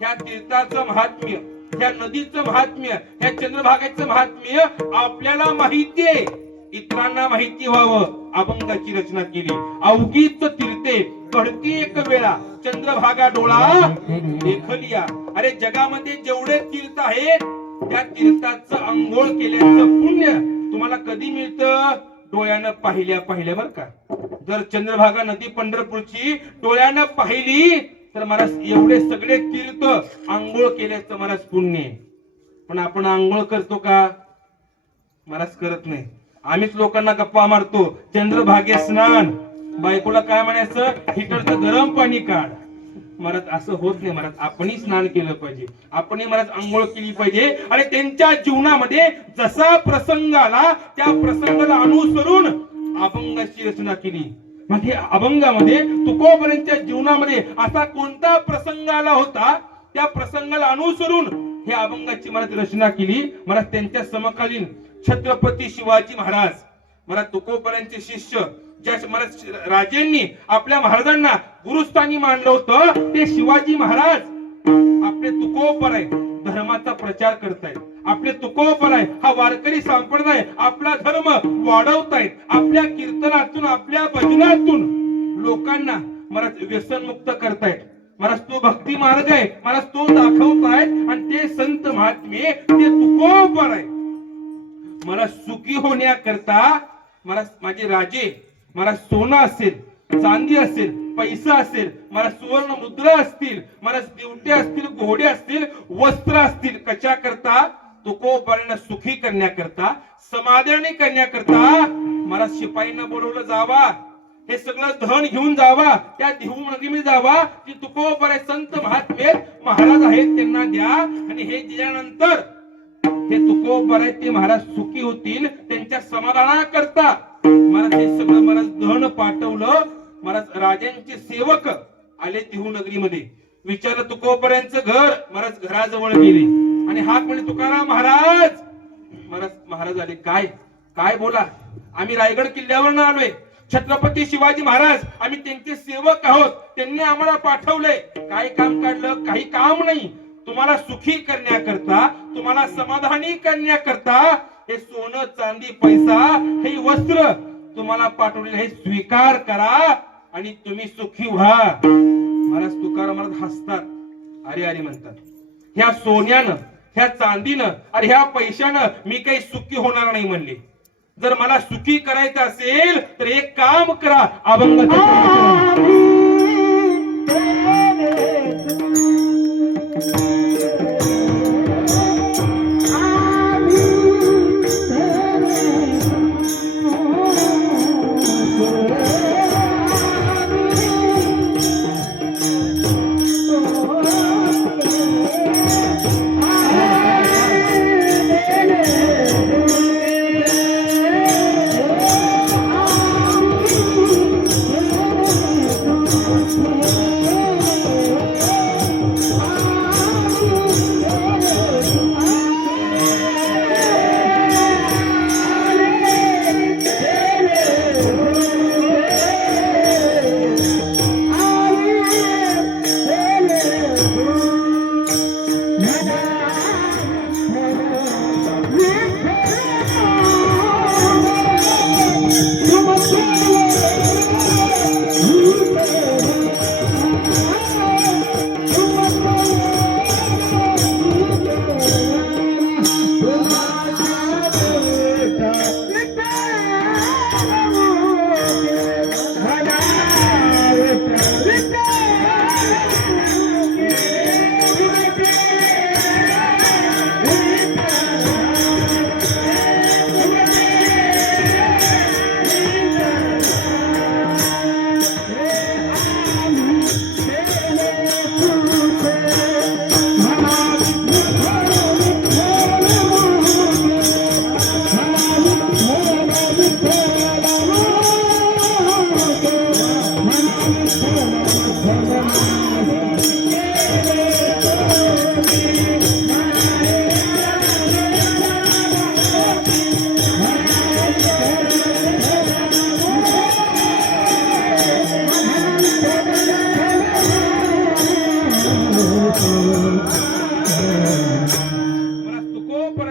ह्या तीर्थाचं महात्म्य, ह्या नदीचं महात्म्य, ह्या चंद्रभागेचं महात्म्य आपल्याला माहिती आहे, इतरांना माहिती व्हावं अभंगाची रचना केली. अवघीच तीर्थे घडती एक वेळा चंद्रभागा डोळा देखलिया. अरे जगामध्ये जेवढे तीर्थ आहेत त्या तीर्थाचं आंघोळ केल्याचं पुण्य तुम्हाला कधी मिळतं, डोळ्यानं पाहिल्या बर का. जर चंद्रभागा नदी पंढरपूरची डोळ्यानं पाहिली तर मला एवढे सगळे तीर्थ आंघोळ केल्याचं मला पुण्य. पण आपण आंघोळ करतो का, मलाच करत नाही. आम्हीच लोकांना गप्पा मारतो, चंद्रभागे स्नान, बायकोला काय म्हणायचं, हिटरचं गरम पाणी काढ. मला असं होत नाही. मला आपणही स्नान केलं पाहिजे, आपणही मला आंघोळ केली पाहिजे. आणि त्यांच्या जीवनामध्ये जसा प्रसंग आला त्या प्रसंगाला अनुसरून अभंगाची रचना केली. मग हे अभंगामध्ये तुकोबऱ्यांच्या जीवनामध्ये असा कोणता प्रसंग आला होता त्या प्रसंगाला अनुसरून हे अभंगाची मला रचना केली. मला त्यांच्या समकालीन छत्रपती शिवाजी महाराज, मला तुकोबऱ्यांचे शिष्य, ज्या मला राजेंनी आपल्या महाराजांना गुरुस्थानी मानलं होतं ते शिवाजी महाराज आपले तुकोबर धर्माचा प्रचार करतायत. आपले तुकोबर आहे हा वारकरी संप्रदाय आपला धर्म वाढवतायत. आपल्या कीर्तनातून आपल्या भजनातून लोकांना मला व्यसनमुक्त करतायत. मला तो भक्ती मार्ग आहे मला तो दाखवतायत आणि ते संत महात्मे ते तुकोबर आहे. मला सुखी होण्याकरता मला माझे राजे, मला सोनं असेल, चांदी असेल, पैसा असेल, मला सुवर्ण मुद्रा असतील, मला दिवटे असतील, घोडे असतील, वस्त्र असतील, कशा करता, तुकोबऱ्यांना सुखी करण्याकरता, समाधानी करण्याकरता मला शिपाईंना बोलवलं जावा, हे सगळं धन घेऊन जावा, त्या देहू नदीमध्ये जावा, की तुकोबरे संत महात्मे महाराज आहेत त्यांना द्या आणि हे दिल्यानंतर हे तुकोबरे ते महाराज सुखी होतील. त्यांच्या समाधानाकरता मला ते सगळं मला धन पाठवलं. मला राजांचे सेवक आले देहू नगरीमध्ये, विचारलं तुकोबऱ्यांचं घर, महाराज घराजवळ गेले आणि हाक म्हणजे तुकाराम महाराज. महाराज आले, काय काय बोला. आम्ही रायगड किल्ल्यावर आलोय, छत्रपती शिवाजी महाराज आम्ही त्यांचे सेवक आहोत, त्यांनी आम्हाला पाठवलंय. काय काम काढलं, काही काम नाही. तुम्हाला सुखी करण्याकरता, तुम्हाला समाधानी करण्याकरता हे सोनं चांदी पैसा हे वस्त्र तुम्हाला पाठवलेलं हे स्वीकार करा आणि तुम्ही सुखी व्हा. महाराज तुकाराम महाराज हसतात, अरे अरे म्हणतात, ह्या सोन्यानं ह्या चांदीनं आणि ह्या पैशानं मी काही सुखी होणार नाही म्हणले. जर मला सुखी करायचं असेल तर एक काम करा, अभंग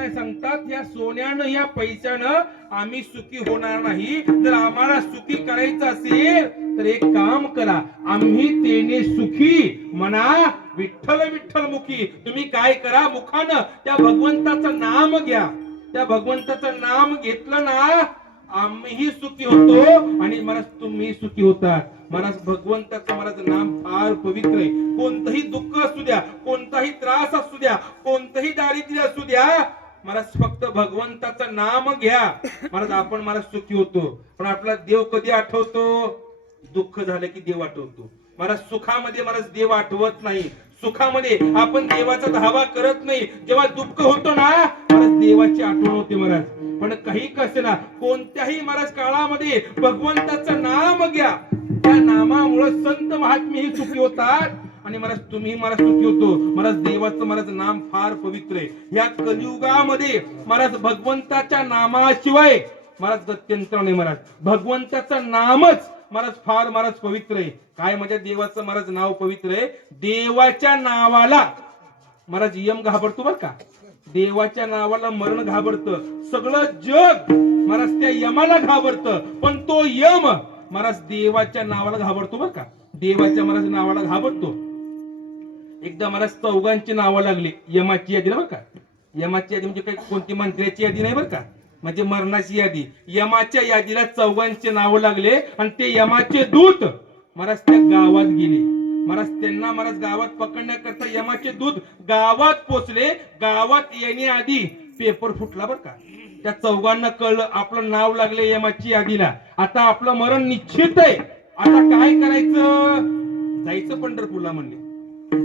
सांगतात, या सोन्यानं या पैशानं आम्ही सुखी होणार नाही. जर आम्हाला सुखी करायचं असेल तर एक काम करा, आम्ही तेने सुखी म्हणा विठ्ठल विठ्ठल मुखी. तुम्ही काय करा, मुखानं त्या भगवंताचं नाम घ्या. त्या भगवंताचं नाम घेतलं ना आम्हीही सुखी होतो आणि महाराज तुम्ही सुखी होतात. महाराज भगवंताचं महाराज नाम फार पवित्र आहे. कोणतंही दुःख असू द्या, कोणताही त्रास असू द्या, कोणतंही दारिद्र्य असू द्या, महाराज फक्त भगवंताचं नाम घ्या महाराज, आपण महाराज सुखी होतो. पण आपला देव कधी आठवतो? दुःख झालं की देव आठवतो महाराज. सुखामध्ये महाराज देव आठवत नाही. सुखामध्ये आपण देवाचा धावा करत नाही. जेव्हा दुःख होतो ना महाराज देवाची आठवण होते महाराज. पण काही कसे ना कोणत्याही महाराज काळामध्ये भगवंताचं नाम घ्या. त्या नामामुळे संत महात्मे ही सुखी होतात आणि महाराज तुम्ही महाराज सुखी होतो. महाराज देवाचं महाराज नाम फार पवित्र आहे. या कलियुगामध्ये महाराज भगवंताच्या नामाशिवाय महाराज गत्यंतर नाही महाराज. भगवंताचं नामच महाराज फार महाराज पवित्र आहे. काय म्हणजे देवाचं महाराज नाव पवित्र आहे. देवाच्या नावाला महाराज यम घाबरतो बर का. देवाच्या नावाला मरण घाबरतं. सगळं जग महाराज त्या यमाला घाबरतं, पण तो यम महाराज देवाच्या नावाला घाबरतो बर का. देवाच्या महाराज नावाला घाबरतो. एकदा महाराज चौघांची नावं लागली यमाची यादी बर का. यमाची यादी म्हणजे काही कोणती मंत्र्याची यादी नाही बर का, म्हणजे मरणाची यादी. यमाच्या यादीला चौघांचे नावं लागले आणि ते यमाचे दूत महाराज त्या गावात गेले. महाराज त्यांना महाराज गावात पकडण्याकरता यमाचे दूत गावात पोचले. गावात येण्याआधी पेपर फुटला बर का. त्या चौघांना कळलं आपलं नाव लागले यमाची यादीला, आता आपलं मरण निश्चित आहे. आता काय करायचं? जायचं पंढरपूरला म्हणले.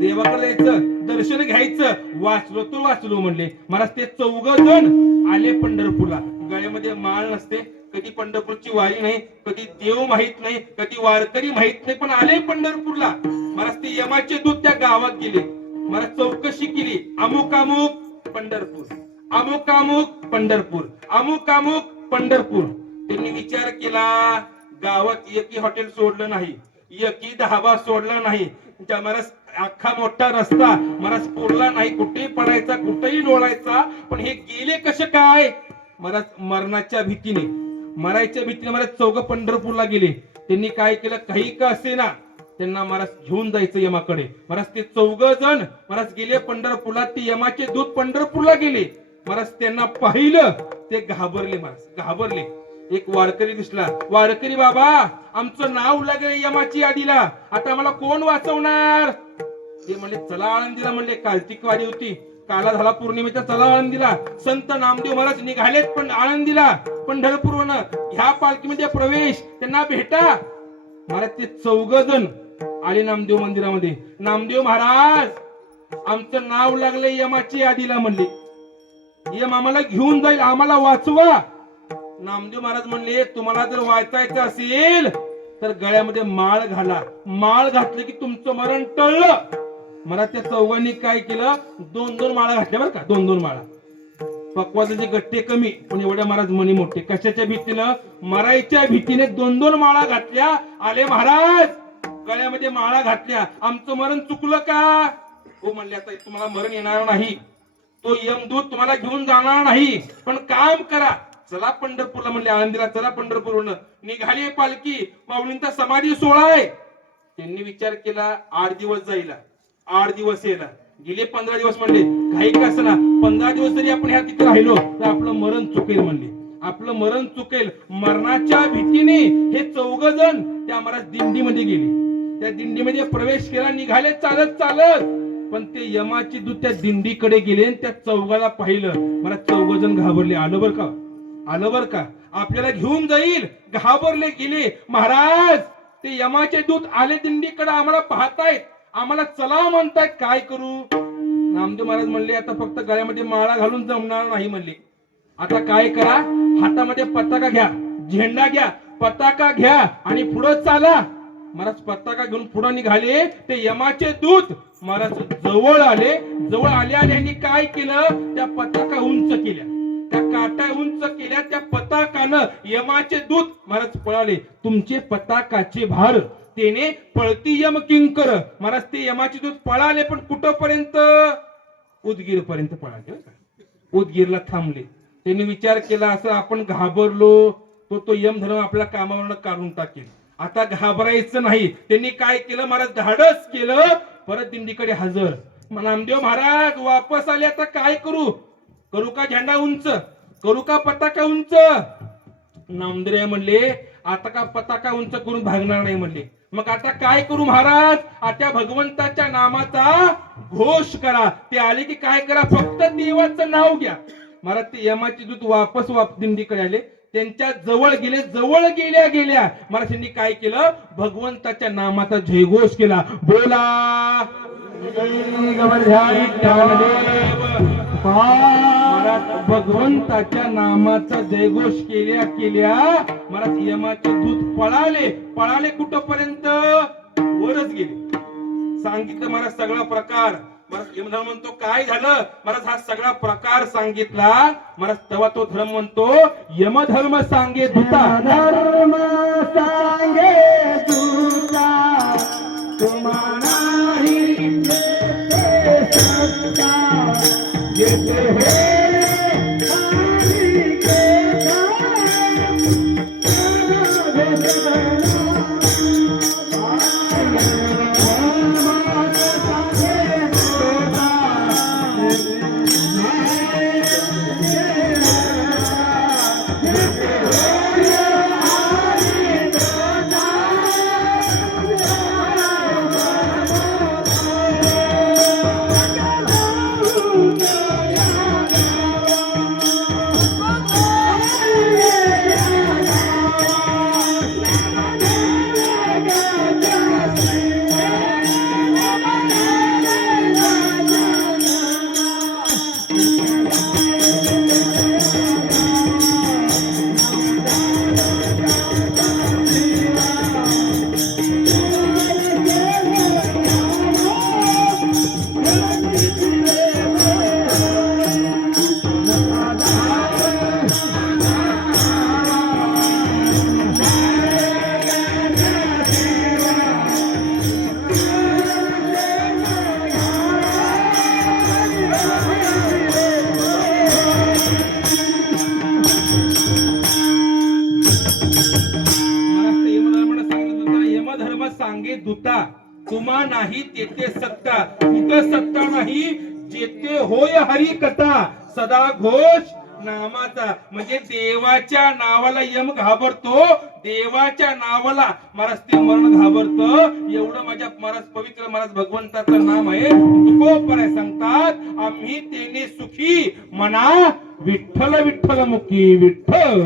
देवाकडे यायचं, दर्शन घ्यायचं. वाचलो तो वाचलो म्हणले. महाराज ते 4 जण आले पंढरपूरला. गळ्यामध्ये माळ नसते, कधी पंढरपूरची वारी नाही, कधी देव माहित नाही, कधी वारकरी माहित नाही, पण आले पंढरपूरला. महाराज ते यमाचे दूत त्या गावात गेले. महाराज चौकशी केली. अमुक अमुक पंढरपूर, अमुक अमुक पंढरपूर, अमुक अमुक पंढरपूर. त्यांनी विचार केला, गावात एकही हॉटेल सोडलं नाही, एकही धाबा सोडला नाही. महाराज अख्खा मोठा रस्ता महाराज पुरला नाही, कुठेही पडायचा, कुठेही डोळायचा. पण हे गेले कसे काय? महाराज मरणाच्या भीतीने, मरायच्या भीतीने महाराज 4 पंढरपूरला गेले. त्यांनी काय केलं, काही का असे ना त्यांना महाराज घेऊन जायचं यमाकडे. महाराज ते 4 जण महाराज गेले पंढरपूरला. ते यमाचे दूत पंढरपूरला गेले. महाराज त्यांना पाहिलं, ते घाबरले. महाराज घाबरले. एक वारकरी दिसला. वारकरी बाबा, आमचं नाव लागले यमाची यादीला, आता मला कोण वाचवणार? ते म्हणले चला आळंदीला. म्हणले कार्तिक वारी होती, काला झाला पौर्णिमेचा, चला आळंदीला. संत नामदेव महाराज निघालेत पण आळंदीला पंढरपूरवरून. ह्या पालखीमध्ये प्रवेश, त्यांना भेटा. महाराज ते 4 जण आले नामदेव मंदिरामध्ये. नामदेव महाराज, आमचं नाव लागलंय यमाची यादीला. म्हणले यम आम्हाला घेऊन जाईल, आम्हाला वाचवा. नामदेव महाराज म्हणले तुम्हाला जर वाचायचं असेल तर गळ्यामध्ये माळ घाला. माळ घातलं की तुमचं मरण टळलं. मला त्या 4घांनी काय केलं, 2-2 माळा घातल्या बरं का. 2-2 माळा. पक्वाचे गट्टे कमी पण एवढ्या महाराज मणी मोठे. कशाच्या भीतीनं? मरायच्या भीतीने 2-2 माळा घातल्या. आले महाराज, गळ्यामध्ये माळा घातल्या. आमचं मरण चुकलं का? हो म्हणले आता तुम्हाला मरण येणार नाही, तो यमदूत तुम्हाला घेऊन जाणार नाही, पण काम करा, चला पंढरपूरला. म्हणले आळंदीला चला पंढरपूरवरून. निघाली पालखी. माऊलींचा समाधी सोहळा आहे. त्यांनी विचार केला 8 दिवस जाईला, 8 दिवस येला, गेले 15 दिवस. म्हणले काही का असना 15 दिवस जरी आपण ह्या तिथे राहिलो तर आपलं मरण चुकेल. म्हणले आपलं मरण चुकेल. मरणाच्या भीतीने हे 4 जण त्या महाराज दिंडीमध्ये गेले. त्या दिंडीमध्ये प्रवेश केला. निघाले चालत चालत. पण ते यमाची दूत त्या दिंडीकडे गेले आणि त्या 4घाला पाहिलं. मला 4 जण घाबरले. आलं बर का, आलं बर का, आपल्याला घेऊन जाईल. घाबरले गेले. महाराज ते यमाचे दूत आले दिंडीकडे, आम्हाला पाहतायत, आम्हाला चला म्हणतायत, काय करू? नामदेव महाराज म्हणले आता फक्त गळ्यामध्ये माळा घालून जमणार नाही. म्हणले आता काय करा, हातामध्ये पताका घ्या, झेंडा घ्या, पताका घ्या आणि पुढे चाला. महाराज पताका घेऊन पुढे निघाले. ते यमाचे दूत महाराज जवळ आले. जवळ आले यांनी काय केलं, त्या पताका उंच केल्या, त्या काट्या उंच केल्या. त्या पताकानं यमाचे दूत महाराज पळाले. तुमचे पताकाचे भार तेने पळती यम किंकर. महाराज ते यमाचे दूत पळाले, पण कुठपर्यंत? उदगीर पर्यंत पळाले. उदगीरला थांबले. त्यांनी विचार केला असं आपण घाबरलो तो यमधर्म आपल्या कामावरून काढून टाकेल, आता घाबरायचं नाही. त्यांनी काय केलं, महाराज धाडस केलं. परत दिंडीकडे हजर. नामदेव महाराज वापस आले. आता काय करू? करू का झेंडा उंच, करू का पताका उंच? नामदेव म्हणले आता का पताका उंच करून भागणार नाही. म्हणले मग आता काय करू महाराज? आता भगवंताच्या नामाचा घोष करा. ते आले की काय करा, फक्त देवाचं नाव घ्या. महाराज ते यमाचे दूत वापस दिंडीकडे आले. त्यांच्या जवळ गेले. जवळ गेल्या गेल्या महाराजांनी काय केलं, भगवंताच्या नामाचा जयघोष केला. बोला महाराज भगवंताच्या नामाचा जयघोष केल्या केल्या महाराज यमाचे दूत पळाले. पळाले कुठपर्यंत? वरच गेले. सांगितलं महाराज सगळा प्रकार. महाराज यमधर्म म्हणतो काय झालं? महाराज हा सगळा प्रकार सांगितला. महाराज तेव्हा तो धर्म म्हणतो यमधर्म सांगे दूता, धर्म सांगे दूता, तुम्हाला माझे दूता तुम्हा नाही तेथे सत्ता कुठं सत्ता नाही जेथे होय हरी कथा सदा घोष नामाचा म्हणजे देवाच्या नावाला यम घाबरतो देवाच्या नावाला महाराज ते मरण घाबरतं एवढं माझ्या महाराज पवित्र महाराज भगवंताचं नाम आहे तुकोपराय सांगतात आम्ही तेने सुखी म्हणा विठ्ठल विठ्ठल मुखी विठ्ठल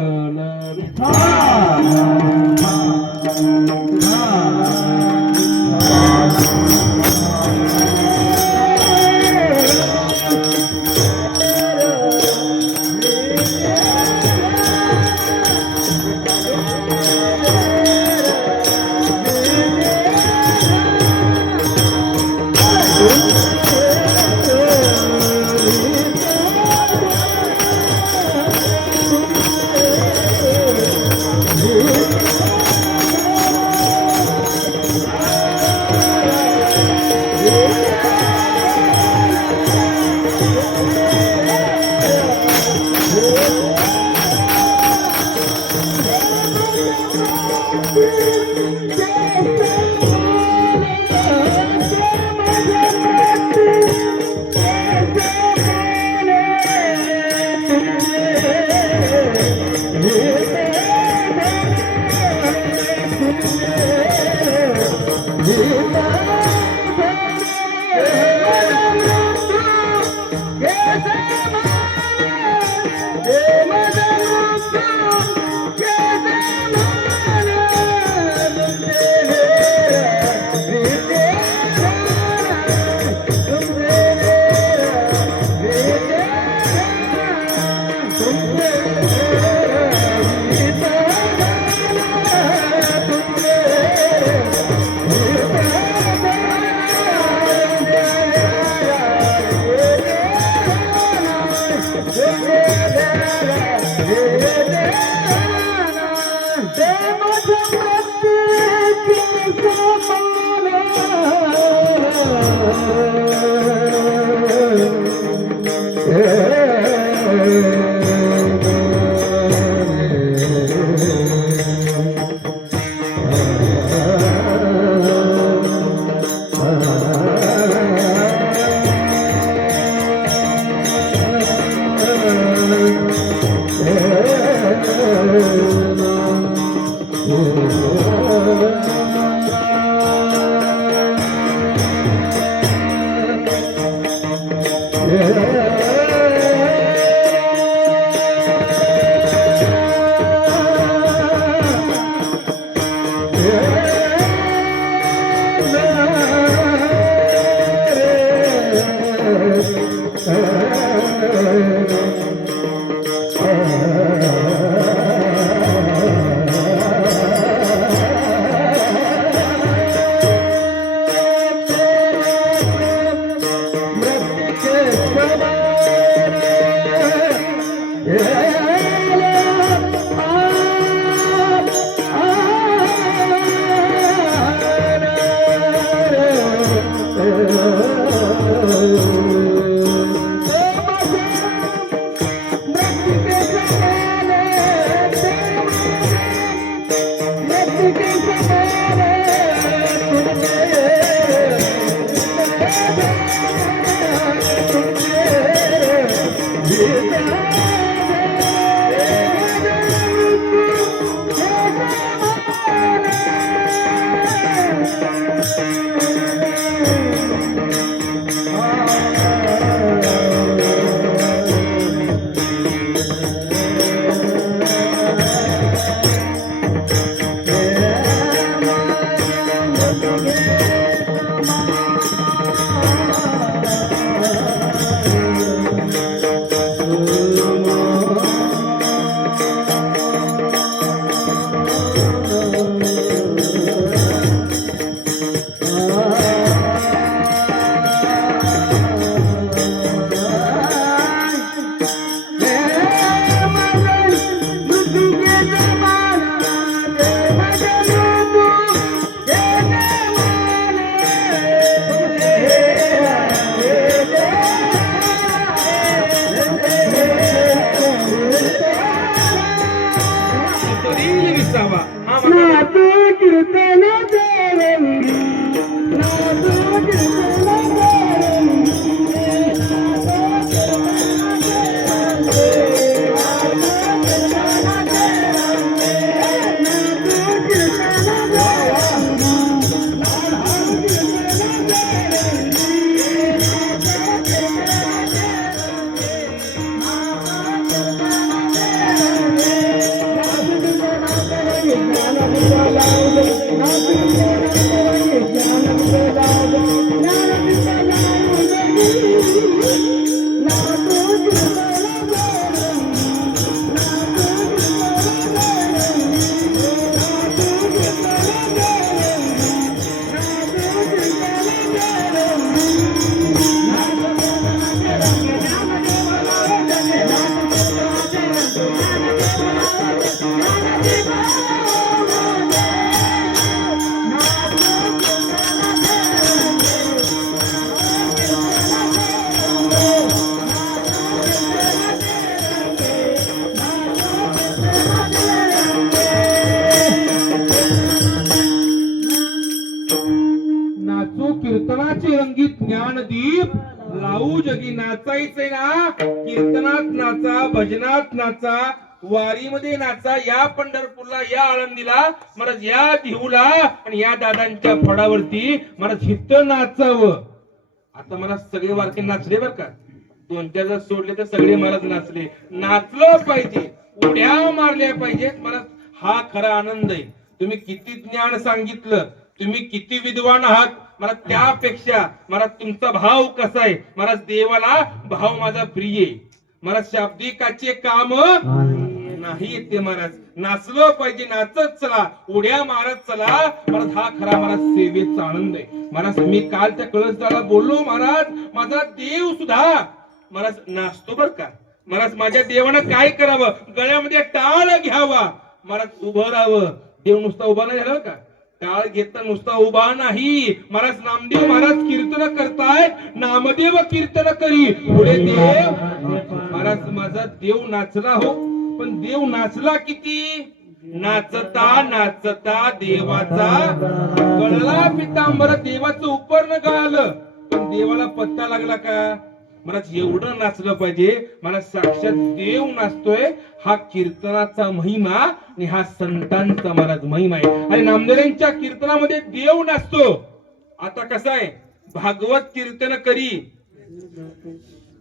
सरील विसावा हा माझा नाचो कीर्तनाचे रंगी, नाचो कीर्तनाचे रंगी, नाचू कीर्तनाचे रंगीत ज्ञानदीप लावू जगी नाचायचंय ना कीर्तनात नाचा भजनात नाचा वारीमध्ये नाचा या पंढरपूरला या आळंदीला महाराज या देहूला आणि या दादांच्या फडावरती महाराज हित नाचावं. आता मला सगळे वारके नाचले बर का 2-4 जर सोडले तर सगळे महाराज नाचले. नाचलं पाहिजे उड्या मारल्या पाहिजेत मला हा खरा आनंद आहे. तुम्ही किती ज्ञान सांगितलं तुम्ही किती विद्वान आहात मला त्यापेक्षा मला तुमचा भाव कसा आहे मला देवाला भाव माझा प्रिय आहे. मला शाब्दिकाचे काम नाही येते महाराज. नाचलं पाहिजे नाचत चला उड्या मारत चला महाराज हा खरा महाराज सेवेचा आनंद आहे. महाराज मी काल त्या कळसदाला बोललो महाराज माझा देव सुद्धा महाराज नाचतो बर का. महाराज माझ्या देवानं काय करावं गळ्यामध्ये टाळ घ्यावा महाराज उभं राहावं. देव नुसता उभा नाही झाला का टाळ घेता नुसता उभा नाही. महाराज नामदेव महाराज कीर्तन करतायत नामदेव कीर्तन करी पुढे देव. महाराज माझा देव नाचला हो पण देव नाचला किती नाचता नाचता देवाचा गळला पितांबर देवाचं उपर्ण गळालं पण देवाला पत्ता लागला का. मला एवढं नाचलं पाहिजे मला साक्षात देव नाचतोय. हा कीर्तनाचा महिमा आणि हा संतांचा महाराज महिमा आहे. आणि नामदेवांच्या कीर्तनामध्ये देव नाचतो. आता कसं आहे भागवत कीर्तन करी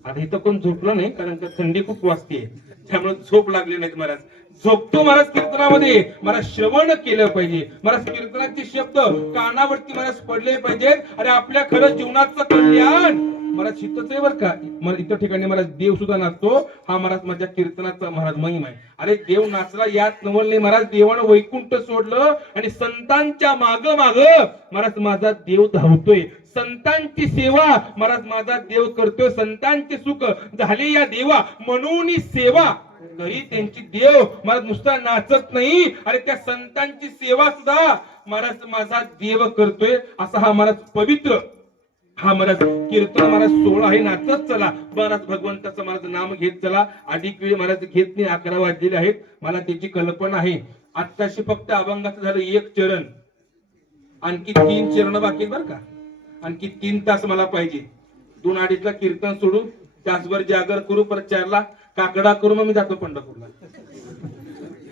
आता इथं कोण झोपलं नाही कारण का थंडी खूप वाजते त्यामुळे झोप लागली नाही महाराज. झोपतो महाराज कीर्तनामध्ये महाराज श्रवण केलं पाहिजे. महाराज कीर्तनाचे शब्द कानावरती महाराज पडले पाहिजेत. अरे आपल्या खरं जीवनाचं कल्याण महाराज हितच आहे बरं का. मला इतर ठिकाणी महाराज देव सुद्धा नाचतो. हा महाराज माझ्या कीर्तनाचा महाराज महिमा आहे. अरे देव नाचला यात नवल नाही महाराज देवानं वैकुंठ सोडलं आणि संतांच्या माग माग महाराज माझा देव धावतोय. संतांची सेवा महाराज माझा देव करतोय. संतांचे सुख झाले या देवा म्हणून सेवा तरी त्यांची देव महाराज नुसता नाचत नाही अरे त्या संतांची सेवा सुद्धा महाराज माझा देव करतोय. असा हा महाराज पवित्र हा महाराज कीर्तन महाराज 16 आहे. नाचत चला महाराज भगवंताचं महाराज नाम घेत चला. अधिक वेळ महाराज घेत नाही 11 वाजलेले आहेत. मला त्याची कल्पना आहे. आत्ताशी फक्त अभंगाचं झालं 1 चरण आणखी 3 चरण बाकी बर का. आणखी 3 तास मला पाहिजे. 2:30ला कीर्तन सोडू तासभर जागर करू परत 4ला काकडा करू मग मी जातो पंढरपूरला.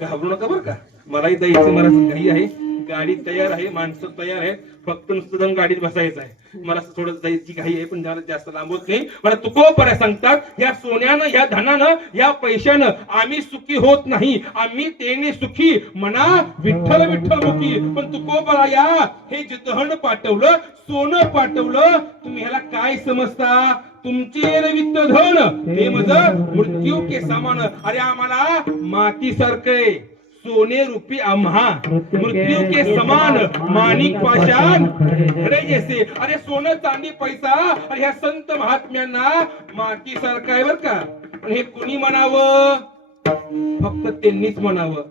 घाबरू नका बर का. मलाही जायचं महाराज घाई आहे. गाडी तयार आहे माणसं तयार आहेत फक्त नुसतं जाऊन गाडीत बसायचं आहे. मला थोडं जायची घाई आहे पण जरा जास्त लांबवत नाही. मला तुकोबऱ्या सांगतात या सोन्यानं या धनानं या पैशानं आम्ही सुखी होत नाही आम्ही तेने सुखी म्हणा विठ्ठल विठ्ठल मुखी. पण तुकोबरा या हे जे दहन पाठवलं सोनं पाठवलं तुम्ही ह्याला काय समजता. तुमचे वित्त धन ते मज मृत्यू के समान. अरे आम्हाला माती सारखं सोने रूपी आम्हा मृत्यू के समान माणिक पाषाण खडे जैसे. अरे सोनं चांदी पैसा अरे ह्या संत महात्म्यांना माती सारखा आहे बर का. पण हे कुणी म्हणावं फक्त त्यांनीच म्हणावं.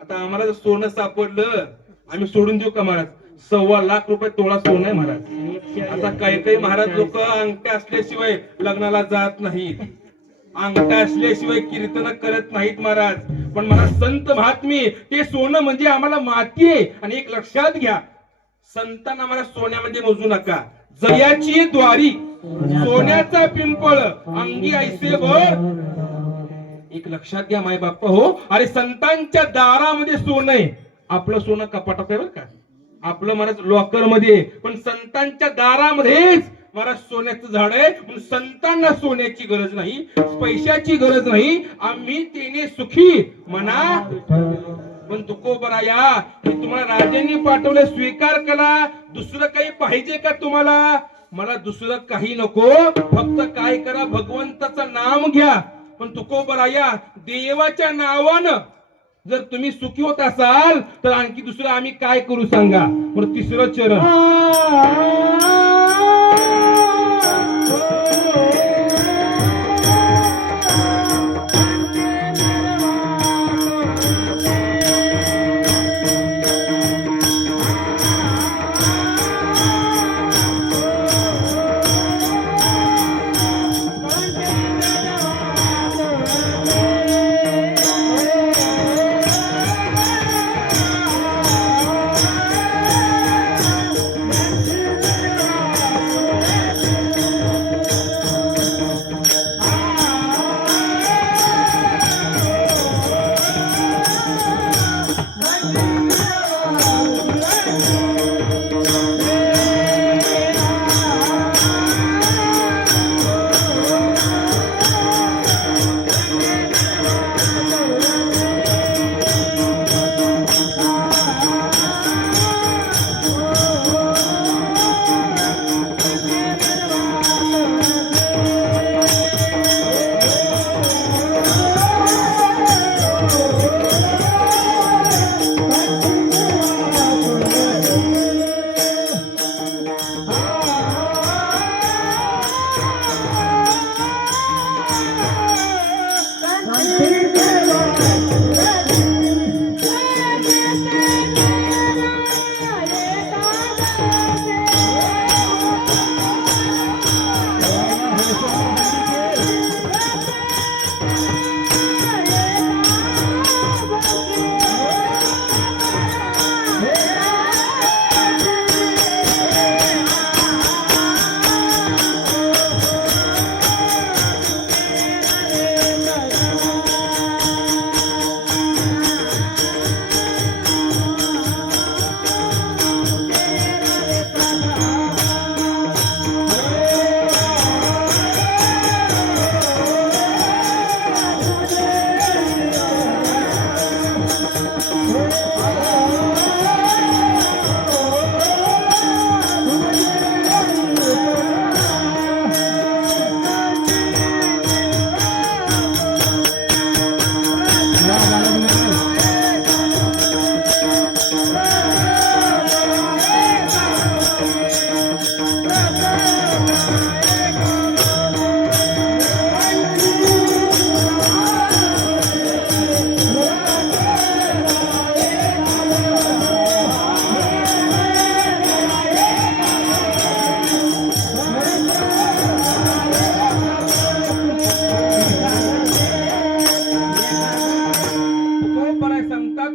आता आम्हाला जर सोनं सापडलं आम्ही सोडून देऊ का महाराज. 1.25 लाख रुपये तोळा सोनं आहे महाराज. आता काही काही महाराज लोक अंगठ्या असल्याशिवाय लग्नाला जात नाहीत. अंगठा असल्याशिवाय कीर्तन करत नाहीत महाराज. पण मला संत महात्मे ते सोनं म्हणजे आम्हाला माती आहे. आणि एक लक्षात घ्या, संतांना आम्हाला सोन्यामध्ये मोजू नका. जयाची द्वारी सोन्याचा पिंपळ अंगी ऐसे वर. एक लक्षात घ्या माय बाप्पा हो. अरे संतांच्या दारामध्ये सोनं आहे. आपलं सोनं कपाटात आहे बरं का, आपलं महाराज लॉकर मध्ये. पण संतांच्या दारामध्येच महाराज सोन्याचं झाड आहे. म्हणून संतांना सोन्याची गरज नाही, पैशाची गरज नाही. आम्ही तेने सुखी म्हणा. पण तुकोबराया हे तुम्हाला राजांनी पाठवलं, स्वीकार करा. दुसरं काही पाहिजे का तुम्हाला? मला दुसरं काही नको. फक्त काय करा, भगवंताचं नाम घ्या. पण तुकोबराया देवाच्या नावानं जर तुम्ही सुखी होत असाल तर आणखी दुसरं आम्ही काय करू सांगा. मग तिसरं चरण,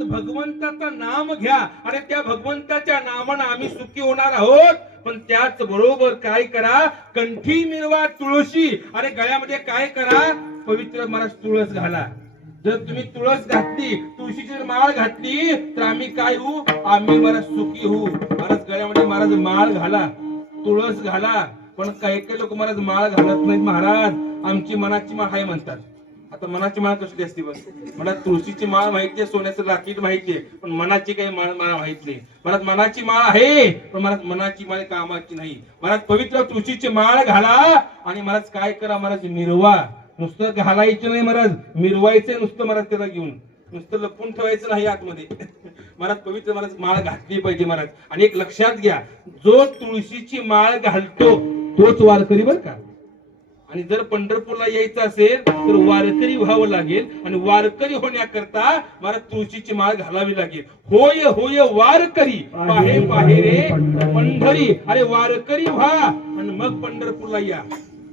भगवंताचं नाम घ्या आणि त्या भगवंताच्या नामानं आम्ही सुखी होणार आहोत. पण त्याच बरोबर काय करा, कंठी मिरवा तुळशी आणि गळ्यामध्ये काय करा, पवित्र महाराज तुळस घाला. जर तुम्ही तुळस घातली, तुळशीची माळ घातली तर आम्ही काय होऊ, आम्ही महाराज सुखी होऊ. महाराज गळ्यामध्ये महाराज माळ घाला, तुळस घाला. पण काही काही लोक महाराज माळ घालत नाहीत. महाराज आमची मनाची माळ आहे म्हणतात. आता मनाची माळ कशी असते बस, मला तुळशीची माळ माहितीये, सोन्याचं लाकीट माहितीये, पण मनाची काही माळ माहित नाही. मला मनाची माळ आहे, पण मला मनाची माळ कामाची नाही. मला पवित्र तुळशीची माळ घाला आणि महाराज काय करा, महाराज मिरवा. नुसतं घालायचं नाही महाराज, मिरवायचं नुसतं महाराज. त्याला घेऊन नुसतं लपून ठेवायचं नाही आतमध्ये. महाराज पवित्र महाराज माळ घातली पाहिजे महाराज. आणि एक लक्षात घ्या, जो तुळशीची माळ घालतो तोच वारकरी बर का. आणि जर पंढरपूरला यायचं असेल तर वारकरी व्हावं लागेल. आणि वारकरी होण्याकरता मला तुळशीची माळ घालावी लागेल. होय होय वारकरी, पाहे पाहे रे पंढरी. अरे वारकरी व्हा आणि मग पंढरपूरला या.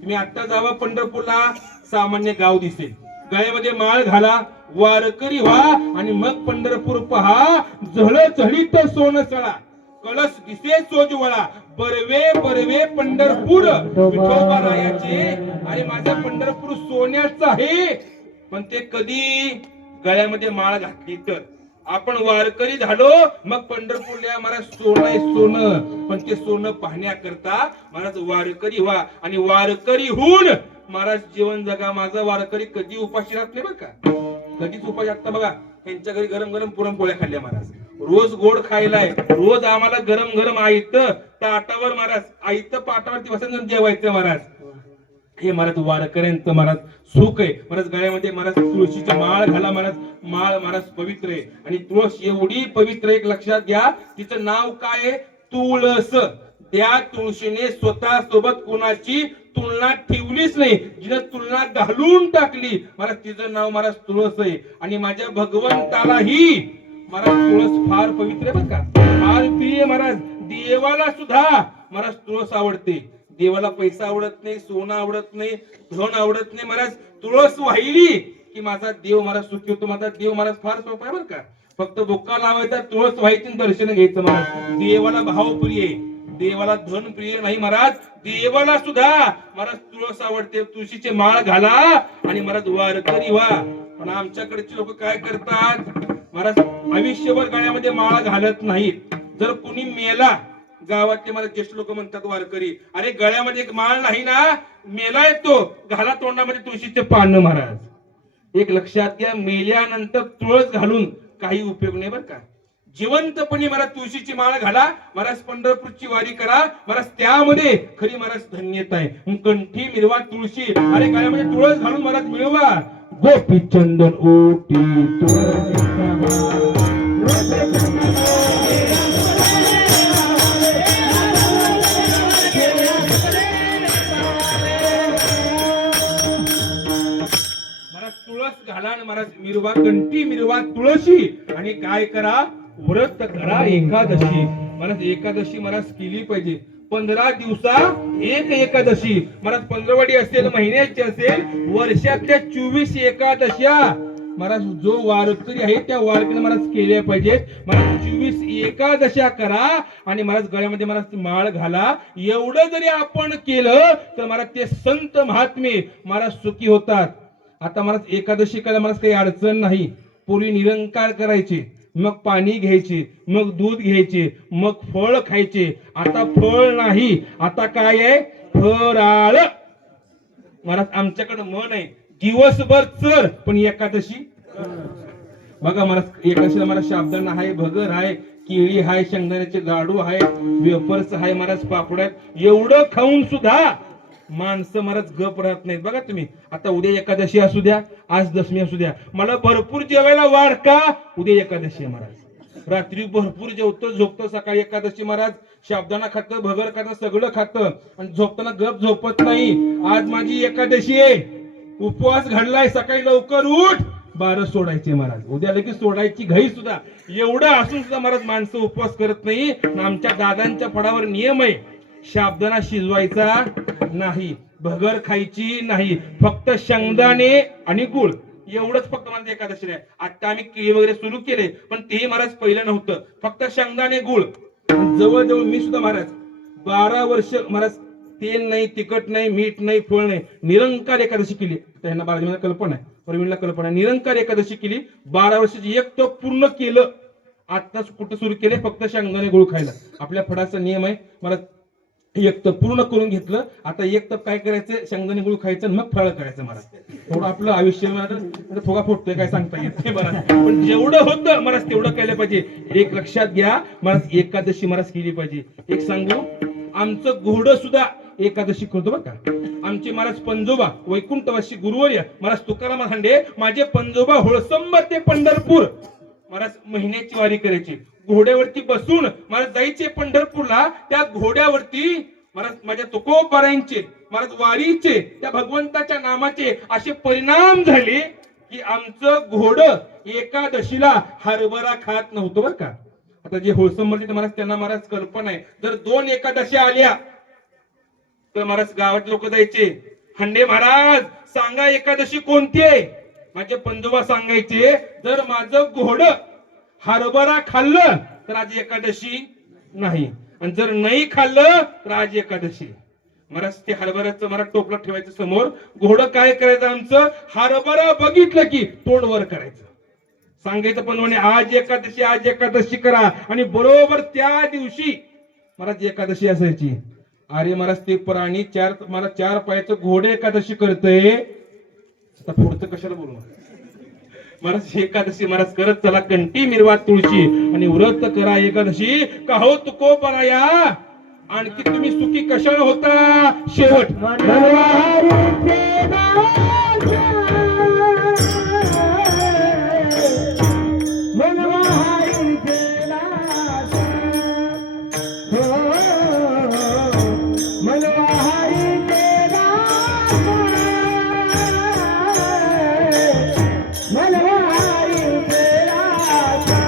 तुम्ही आता जावा पंढरपूरला, सामान्य गाव दिसेल. गळ्यामध्ये माळ घाला, वारकरी व्हा आणि मग पंढरपूर पहा. झळझळीत सोन सळा, कळस दिसे सोजवळा, बरवे बरवे पंढरपूर विठोबारायाचे. अरे माझं पंढरपूर सोन्याचं आहे, पण ते कधी गळ्यामध्ये माळ घातली तर. आपण वारकरी झालो मग पंढरपूरला महाराज सोनं आहे सोनं, पण ते सोनं पाहण्याकरता महाराज वारकरी व्हा आणि वारकरी होऊन महाराज जीवन जगा. माझा वारकरी कधी उपाशी राहत नाही बरं का, कधीच उपाशी. आता बघा त्यांच्या घरी गरम गरम पुरणपोळ्या खाल्ल्या महाराज, रोज गोड खायलाय, रोज आम्हाला गरम गरम आयत ताटावर महाराज, आयत पाटावरती बसून जेवायचं महाराज. हे महाराज वारकऱ्यांचं महाराज सुख आहे. महाराज गळ्यामध्ये महाराज तुळशीची माळ घाला महाराज. माळ महाराज पवित्र आहे आणि तुळस एवढी पवित्र आहे, एक लक्षात घ्या. तिचं नाव काय आहे? तुळस. त्या तुळशीने स्वतः सोबत कोणाची तुलना ठेवलीच नाही, जिने तुलना घालून टाकली महाराज, तिचं नाव महाराज तुळस आहे. आणि माझ्या भगवंतालाही महाराज तुळस फार पवित्र आहे बरं का, फार प्रिय महाराज. देवाला सुद्धा महाराज तुळस आवडते. देवाला पैसा आवडत नाही, सोनं आवडत नाही, धन आवडत नाही महाराज. तुळस वाहिली की माझा देव महाराज सुखी होतो. माझा देव महाराज फार सोपा आहे बरं का. फक्त बुक्का लावायचा, तुळस व्हायची, दर्शन घ्यायचं महाराज. देवाला भाव प्रिय, देवाला धन प्रिय नाही महाराज. देवाला सुद्धा महाराज तुळस आवडते. तुळशीचे माळ घाला आणि महाराज वारकरी व्हा. पण आमच्याकडचे लोक काय करतात महाराज, आयुष्यभर गळ्यामध्ये माळ घालत नाहीत. जर कुणी मेला, गावातले मला ज्येष्ठ लोक म्हणतात वारकरी, अरे गळ्यामध्ये एक माळ नाही ना, मेला येतो, घाला तोंडामध्ये तुळशीचे पान महाराज. एक लक्षात घ्या, मेल्यानंतर तुळस घालून काही उपयोग नाही बरं का. जिवंतपणे महाराज तुळशीची माळ घाला महाराज, पंढरपूरची वारी करा महाराज, त्यामध्ये खरी महाराज धन्यता आहे. कंठी मिरवा तुळशी, अरे गळ्यामध्ये तुळस घालून महाराज मिळवा. गोपी चंदन ओटी तुळस घाला आणि महाराज मिरवा, कंठी मिरवा तुळशी. आणि काय करा, व्रत करा एकादशी. महाराज एकादशी महाराज केली पाहिजे. 15 दिवसा एक एकादशी महाराज, 15वाडी असेल, महिन्याची असेल, वर्षातल्या 24 एकादश्या महाराज जो वारकरी आहे त्या वारकऱ्याने महाराज केल्या पाहिजेत. महाराज 24 एकादशा करा आणि महाराज गळ्यामध्ये महाराज माळ घाला. एवढं जरी आपण केलं तर महाराज ते संत महात्मे महाराज सुखी होतात. आता महाराज एकादशी करायला महाराज काही अडचण नाही. पूर्वी निरंकार करायचे, मग पाणी घ्यायचे, मग दूध घ्यायचे, मग फळ खायचे. आता फळ नाही, आता काय आहे, फराळ. महाराज आमच्याकडे मन आहे, दिवसभर चर पण एकादशी बघा महाराज. एकादशीला महाराज साबुदाणा आहे, भगर आहे, केळी आहे, शेंगदाण्याचे लाडू आहे, वेफर्स आहे महाराज, पापड आहेत. एवढं खाऊन सुद्धा माणसं महाराज गप राहत नाहीत. बघा तुम्ही, आता उद्या एकादशी असू द्या, आज दशमी असू द्या, मला भरपूर जेवायला वाढ का, उद्या एकादशी आहे महाराज. रात्री भरपूर जेवतो, झोपतो, सकाळी एकादशी महाराज, साबुदाणा खातं, भगर खातं, सगळं खातं आणि झोपताना गप झोपत नाही. आज माझी एकादशी आहे, उपवास घडलाय, सकाळी लवकर उठ, 12 सोडायचे महाराज, उद्या लगेच सोडायची घाई सुद्धा. एवढं असून सुद्धा महाराज माणसं उपवास करत नाही. आमच्या दादांच्या फळावर नियम आहे, साबुदाणा शिजवायचा नाही, भगर खायची नाही, फक्त शेंगदाणे आणि गुळ एवढंच फक्त मला एकादशी आहे. आता आम्ही केळी वगैरे सुरू केले, पण ते महाराज पहिलं नव्हतं, फक्त शेंगदाणे गुळ. जवळजवळ मी सुद्धा महाराज 12 वर्ष महाराज तेल नाही, तिखट नाही, मीठ नाही, फळ नाही, निरंकार एकादशी केली. त्यांना बाळाजीला कल्पना आहे, प्रवीणला कल्पना आहे, निरंकार एकादशी केली. 12 वर्षाची एक तो पूर्ण केलं. आताच कुठं सुरू केले, फक्त शेंगदाणे गुळ खायला. आपल्या फळाचा नियम आहे महाराज, एक तर पूर्ण करून घेतलं. आता एक तर काय करायचं, शेंगदाणे गुळ खायचं मग फळ करायचं महाराज. थोडं आपलं आयुष्य फुगा फुटतोय काय सांगता येत नाही महाराज, पण जेवढं होतं महाराज तेवढं केलं पाहिजे. एक लक्षात घ्या महाराज, एकादशी महाराज केली पाहिजे. एक सांगू, आमचं घोडं सुद्धा एकादशी करतो बरं का. आमचे महाराज पंजोबा वैकुंठवासी गुरुवर्य महाराज तुकाराम हांडे, माझे पंजोबा होळसंब ते पंढरपूर महाराज महिन्याची वारी करायची. घोड्यावरती बसून महाराज जायचे पंढरपूरला. त्या घोड्यावरती महाराज माझ्या तुकोबारायांचे महाराज वारीचे, त्या भगवंताच्या नामाचे असे परिणाम झाले की आमचं घोडं एकादशीला हरभरा खात नव्हतं बरं का. आता जे होळसंबरचे महाराज त्यांना महाराज कल्पना आहे, जर 2 एकादशी आल्या तर महाराज गावात लोक जायचे, हंडे महाराज सांगा एकादशी कोणती आहे. माझे पंजोबा सांगायचे, जर माझं घोड हरभरा खाल्लं तर आज एकादशी नाही, आणि जर नाही खाल्लं तर आज एकादशी. महाराज ते हरभऱ्याचं मला टोपलं ठेवायचं समोर, घोडं काय करायचं आमचं, हरभरा बघितलं की तोंड वर करायचं, सांगायचं पण म्हणे आज एकादशी, आज एकादशी करा. आणि बरोबर त्या दिवशी महाराज एकादशी असायची. अरे महाराज ते प्राणी मला 4 पायाचं घोडे एकादशी करतय, आता पुढचं कशाला बोलू महाराज. एकादशी महाराज करत चला कंठी मिरवा तुळशी, आणि व्रत करा एकादशी, का हो तुको पराया. आणखी तुम्ही सुखी कशाला होता शेवट. मनोहारीचे राजा, मनोहारीचे राजा, हो मनोहारीचे राजा, मनोहारीचे राजा,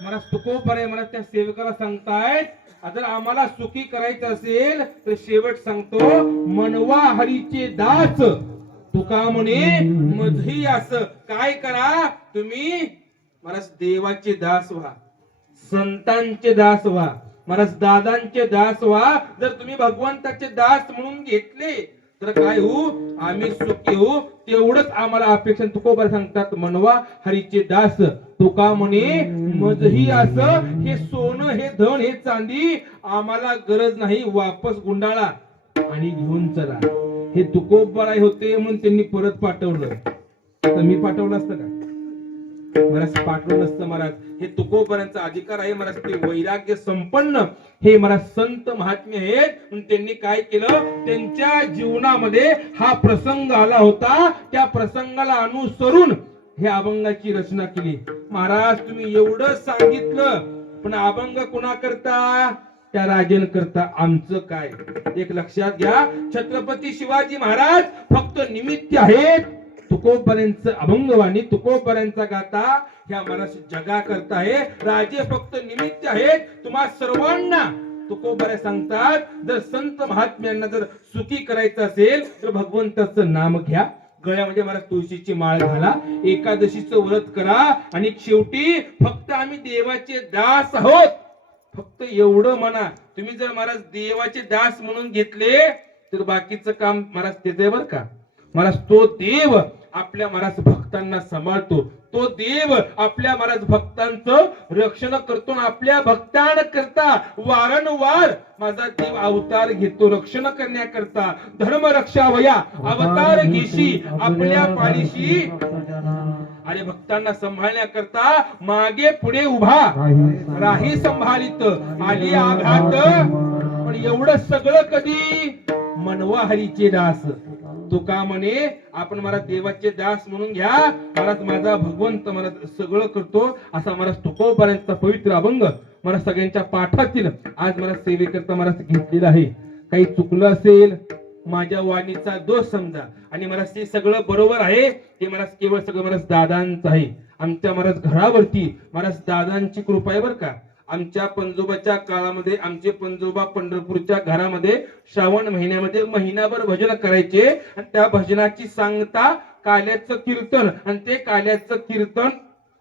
मला तुकोबराय मला त्या सेवकाला सांगतायत जर आम्हाला सुखी करायचं असेल तर शेवट सांगतो मनवा हरीचे दास तुका म्हणे मधही असं काय करा तुम्ही मला देवाचे दास व्हा संतांचे दास व्हा मला दादांचे दास व्हा जर तुम्ही भगवंताचे दास म्हणून घेतले तर काय होऊ आम्ही सुखी होऊ तेवढंच आम्हाला अपेक्षा तुकोबर सांगतात मनवा हरीचे दास तुका म्हणे मजही असं हे सोनं हे धन हे चांदी आम्हाला गरज नाही वापस गुंडाळा आणि घेऊन चला हे तुकोबराय होते म्हणून त्यांनी परत पाठवलं तर मी पाठवलं असतं का महाराज पाठवलं नसतं महाराज हे तुकोबरांचा अधिकार आहे महाराज ते वैराग्य संपन्न हे महाराज संत महात्मे आहेत म्हणून त्यांनी काय केलं त्यांच्या जीवनामध्ये हा प्रसंग आला होता त्या प्रसंगाला अनुसरून हे अभंगाची रचना केली महाराज तुम्ही एवढं सांगितलं पण अभंग कुणा करता त्या राजन करता आमचं काय एक लक्षात घ्या छत्रपती शिवाजी महाराज फक्त निमित्त आहेत तुकोबरांचं अभंगवाणी तुकोबरांचा गाता ह्या महाराज जगा करता आहे राजे फक्त निमित्त आहेत तुम्हा सर्वांना तुकोबराय सांगतात जर संत महात्म्यांना जर सुखी करायचं असेल तर भगवंताचं नाम घ्या गळ्यामध्ये महाराज तुळशीची माळ घाला एकादशीचं व्रत करा आणि शेवटी फक्त आम्ही देवाचे दास आहोत फक्त एवढं म्हणा तुम्ही जर महाराज देवाचे दास म्हणून घेतले तर बाकीचं काम महाराज त्याचे बर का महाराज तो देव आपल्या महाराज भक्तांना सांभाळतो तो देव आपल्या महाराज भक्तांचं रक्षण करतो आपल्या भक्तांकरता वारंवार माझा देव अवतार घेतो रक्षण करण्याकरता धर्म रक्षा वया अवतार घेशी आपल्या पाठीशी आणि भक्तांना सांभाळण्याकरता मागे पुढे उभा राही संभाळित आली आघात पण एवढं सगळं कधी मनवा हरीचे दास तुका म्हणे आपण मला देवाचे दास म्हणून घ्या महाराज माझा भगवंत मला सगळं करतो असा महाराज तुकोबरांचा पवित्र अभंग मला सगळ्यांच्या पाठातील आज मला सेवेकरता महाराज घेतलेला आहे काही चुकलं असेल माझ्या वाणीचा दोष समजा आणि महाराज ते सगळं बरोबर आहे हे महाराज केवळ सगळं महाराज दादांचं आहे आमच्या महाराज घरावरती महाराज दादांची कृपा आहे बरं का आमच्या पंजोबाच्या काळामध्ये आमचे पंजोबा पंढरपूरच्या घरामध्ये श्रावण महिन्यामध्ये महिनाभर भजन करायचे आणि त्या भजनाची सांगता काल्याचं कीर्तन आणि ते काल्याचं कीर्तन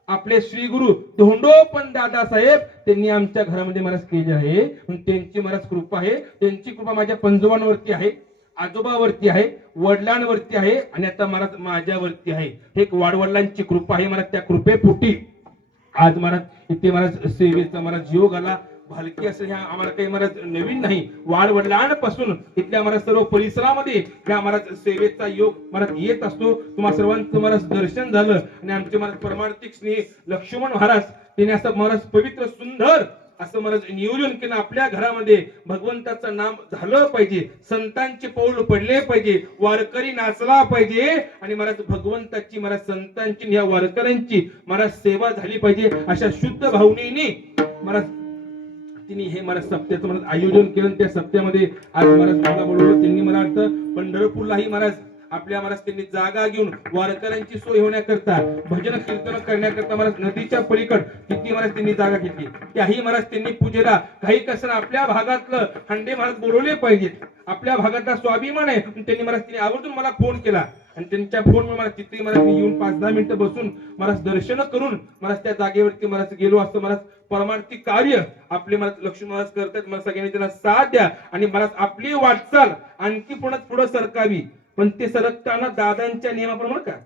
आपले श्री गुरु धोंडोपंत दादासाहेब त्यांनी आमच्या घरामध्ये महाराज केले आहे. म्हणून त्यांची महाराज कृपा आहे. त्यांची कृपा माझ्या पंजोबांवरती आहे, आजोबावरती आहे, वडिलांवरती आहे आणि आता महाराज माझ्यावरती आहे. हे एक वाडवडिलांची कृपा आहे महाराज. त्या कृपेपोटी आज महाराज इथे महाराज सेवेचा महाराज योग आला. भालकी असं ह्या आम्हाला काही महाराज नवीन नाही. वाडवडिलांपासून इथल्या महाराज सर्व परिसरामध्ये ह्या महाराज सेवेचा योग महाराज येत असतो. तुम्हा सर्वांचं महाराज दर्शन झालं आणि आमचे महाराज परमार्थिक स्नेह लक्ष्मण महाराज त्यांनी असं महाराज पवित्र सुंदर असं महाराज नियोजन केलं. आपल्या घरामध्ये भगवंताचं नाम झालं पाहिजे, संतांचे पाऊल पडले पाहिजे, वारकरी नाचला पाहिजे आणि महाराज भगवंताची महाराज संतांची ह्या वारकऱ्यांची महाराज सेवा झाली पाहिजे. अशा शुद्ध भावनेने महाराज तिने हे महाराज सप्त्याचं महाराज आयोजन केलं. त्या सप्त्यामध्ये आज महाराज मला बोलवलं. त्यांनी मला वाटतं पंढरपूरलाही महाराज आपल्या महाराज त्यांनी जागा घेऊन वारकऱ्यांची सोय होण्याकरता भजन कीर्तन करण्याकरता महाराज नदीच्या पलीकड किती महाराज त्यांनी जागा घेतली. त्याही महाराज त्यांनी पूजेला काही कसं आपल्या भागातलं हंडे महाराज बोलवले पाहिजेत. आपल्या भागातला स्वाभिमान आहे. त्यांनी महाराज त्यांनी आवर्जून मला फोन केला आणि त्यांच्या फोन मला तिथे महाराज मी येऊन 5-10 मिनिटं बसून महाराज दर्शन करून महाराज त्या जागेवरती महाराज गेलो असतो. महाराज परमार्थिक कार्य आपले महाराज लक्ष्मण महाराज करतात. मला सगळ्यांनी त्यांना साथ द्या आणि महाराज आपली वाटचाल आणखी पुढे सरकावी. पण ते सरकताना दादांच्या नियमाप्रमाणे का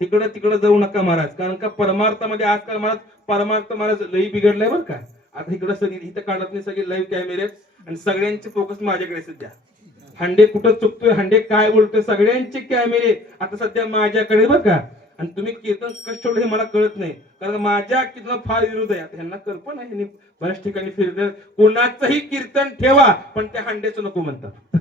इकडं तिकडं जाऊ नका महाराज. कारण का परमार्थामध्ये आजकाल महाराज परमार्थ महाराज लई बिघडलाय बरं का. आता इकडं सगळी इथं काढत नाही, सगळे लाईव्ह कॅमेरे आणि सगळ्यांचे फोकस माझ्याकडे सध्या. हंडे कुठं चुकतोय, हंडे काय बोलतोय, सगळ्यांचे कॅमेरे आता सध्या माझ्याकडे बरं का. आणि तुम्ही कीर्तन कष्ट ठेवलं हे मला कळत नाही, कारण माझ्या कीर्तन फार विरोध आहे. आता ह्यांना कल्पना आहे, बऱ्याच ठिकाणी फिरतात. कोणाचंही कीर्तन ठेवा पण त्या हंड्याचं नको म्हणतात.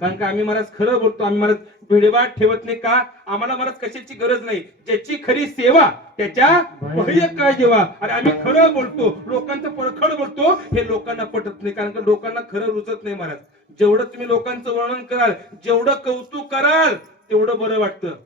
कारण का आम्ही महाराज खरं बोलतो. आम्ही महाराज भिडेबाट ठेवत नाही का. आम्हाला महाराज कशाची गरज नाही. ज्याची खरी सेवा त्याच्या पहिल्या काय जेव्हा. अरे आम्ही खरं बोलतो, लोकांचं परखड बोलतो, हे लोकांना पटत नाही. कारण का लोकांना खरं रुचत नाही महाराज. जेवढं तुम्ही लोकांचं वर्णन कराल, जेवढं कौतुक कराल तेवढं बरं वाटतं.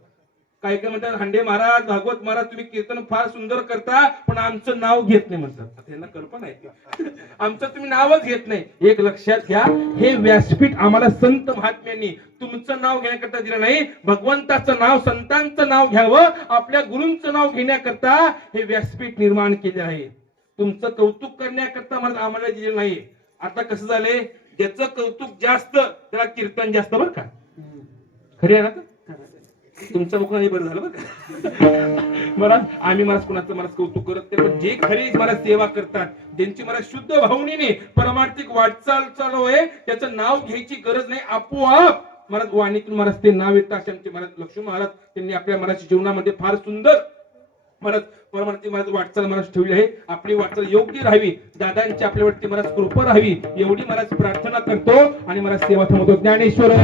काही काय म्हणतात हंडे महाराज, भागवत महाराज तुम्ही कीर्तन फार सुंदर करता पण आमचं नाव घेत नाही म्हणतात. त्यांना कल्पना आहे आमचं तुम्ही नावच घेत नाही. एक लक्षात घ्या, हे व्यासपीठ आम्हाला संत महात्म्यांनी तुमचं नाव घेण्याकरता दिलं नाही. भगवंताचं नाव, संतांचं नाव घ्यावं, आपल्या गुरूंचं नाव घेण्याकरता हे व्यासपीठ निर्माण केले आहे. तुमचं कौतुक करण्याकरता मला आम्हाला दिलं नाही. आता कसं झालंय, ज्याचं कौतुक जास्त त्याला कीर्तन जास्त बरं का. खरे आहे ना. तुमचं मुख नाही बरं झालं बरं महाराज. आम्ही महाराज कुणाचं महाराज कौतुक करत नाही, पण जे खरी महाराज सेवा करतात, ज्यांची महाराज शुद्ध भावनेने परमार्थिक वाटचाल चालू आहे, त्याचं नाव घ्यायची गरज नाही. आपोआप महाराज वाणीतून महाराज ते नाव येतं. असे आमचे महाराज लक्ष्मण महाराज त्यांनी आपल्या महाराज जीवनामध्ये फार सुंदर महाराज परमार्थिक महाराज वाटचाल महाराज ठेवली आहे. आपली वाटचाल योग्य राहावी, दादांची आपल्यावरती महाराज कृपा राहावी, एवढी महाराज प्रार्थना करतो आणि महाराज सेवा थांबवतो. ज्ञानेश्वर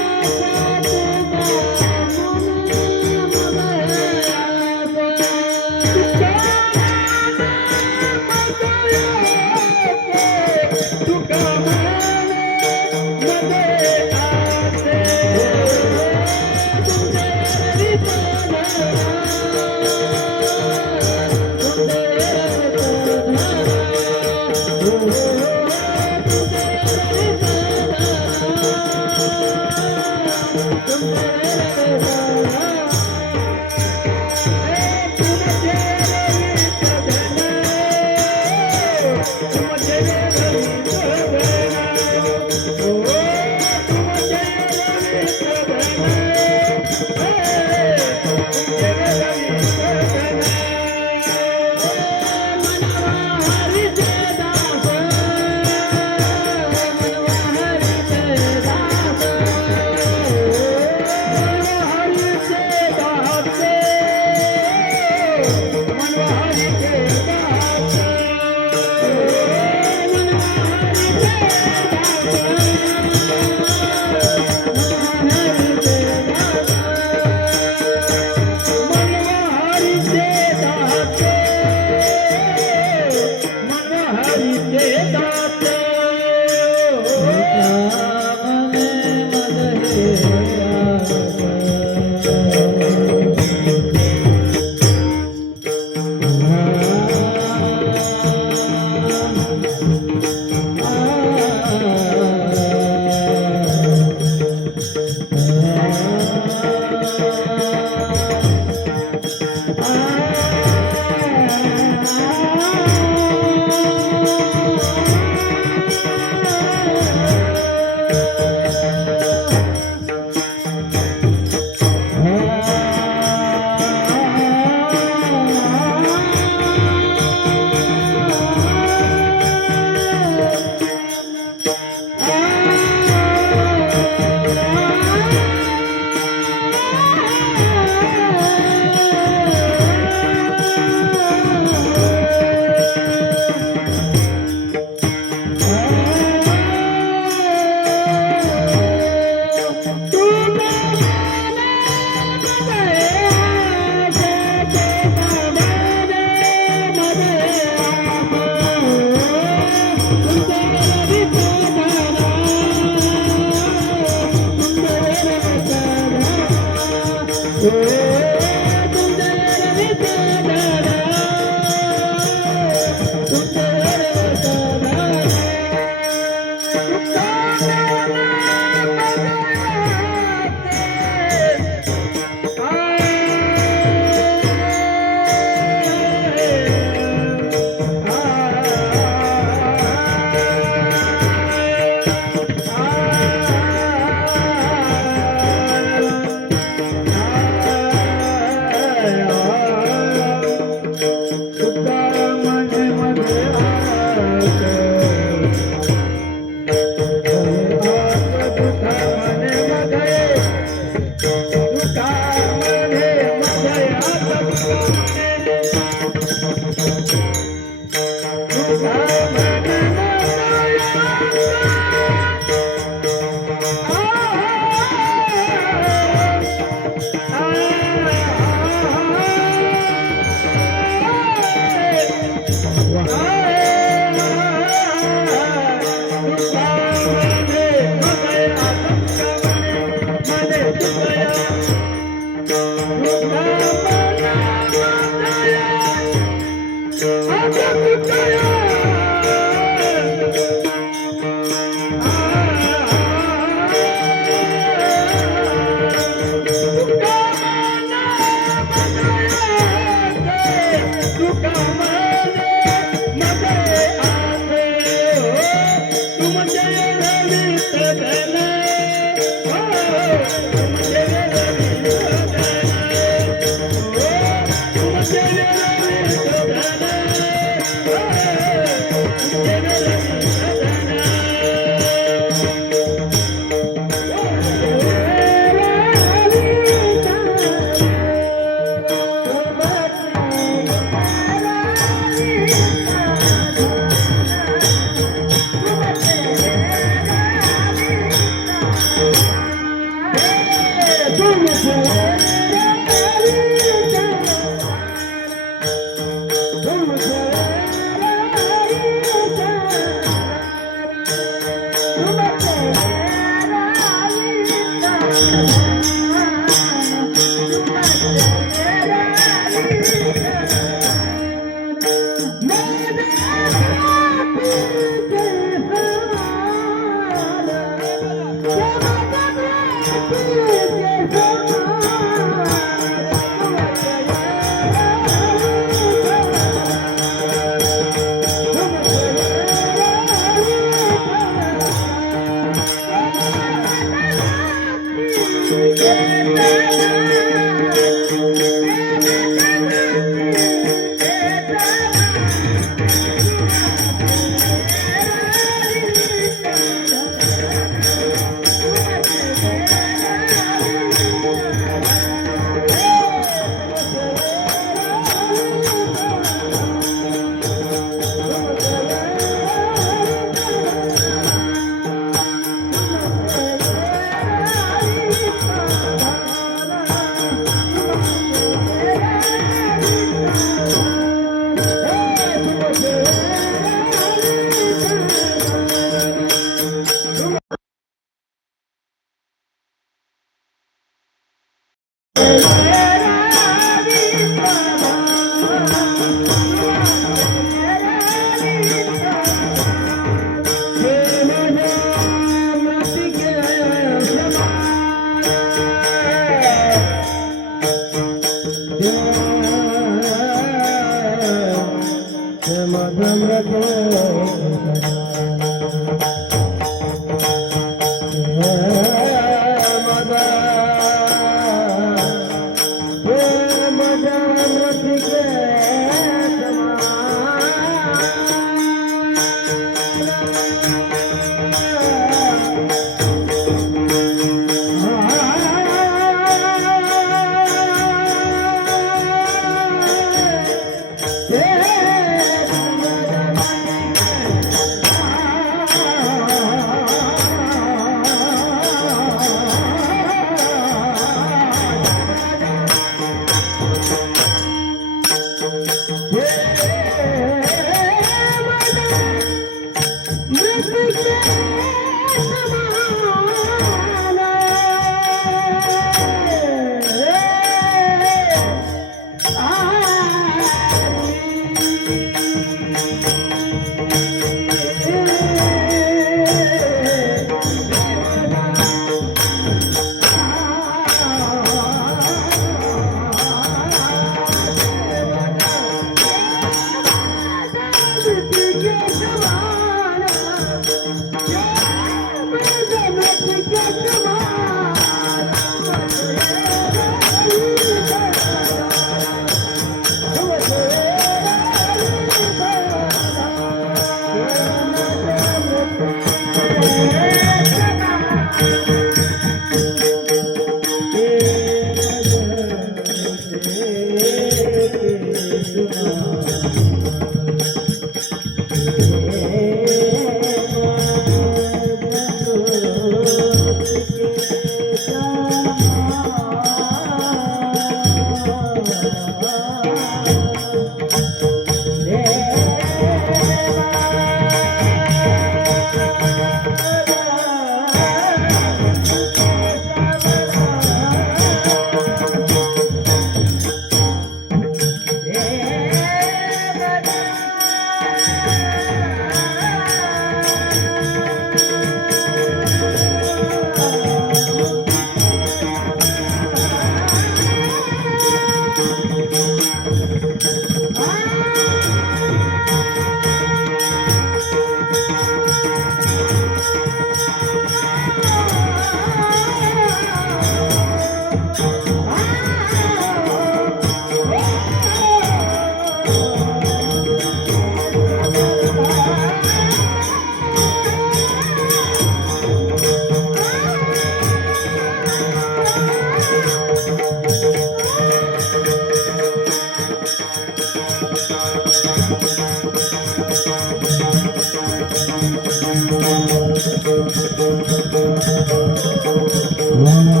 Wow,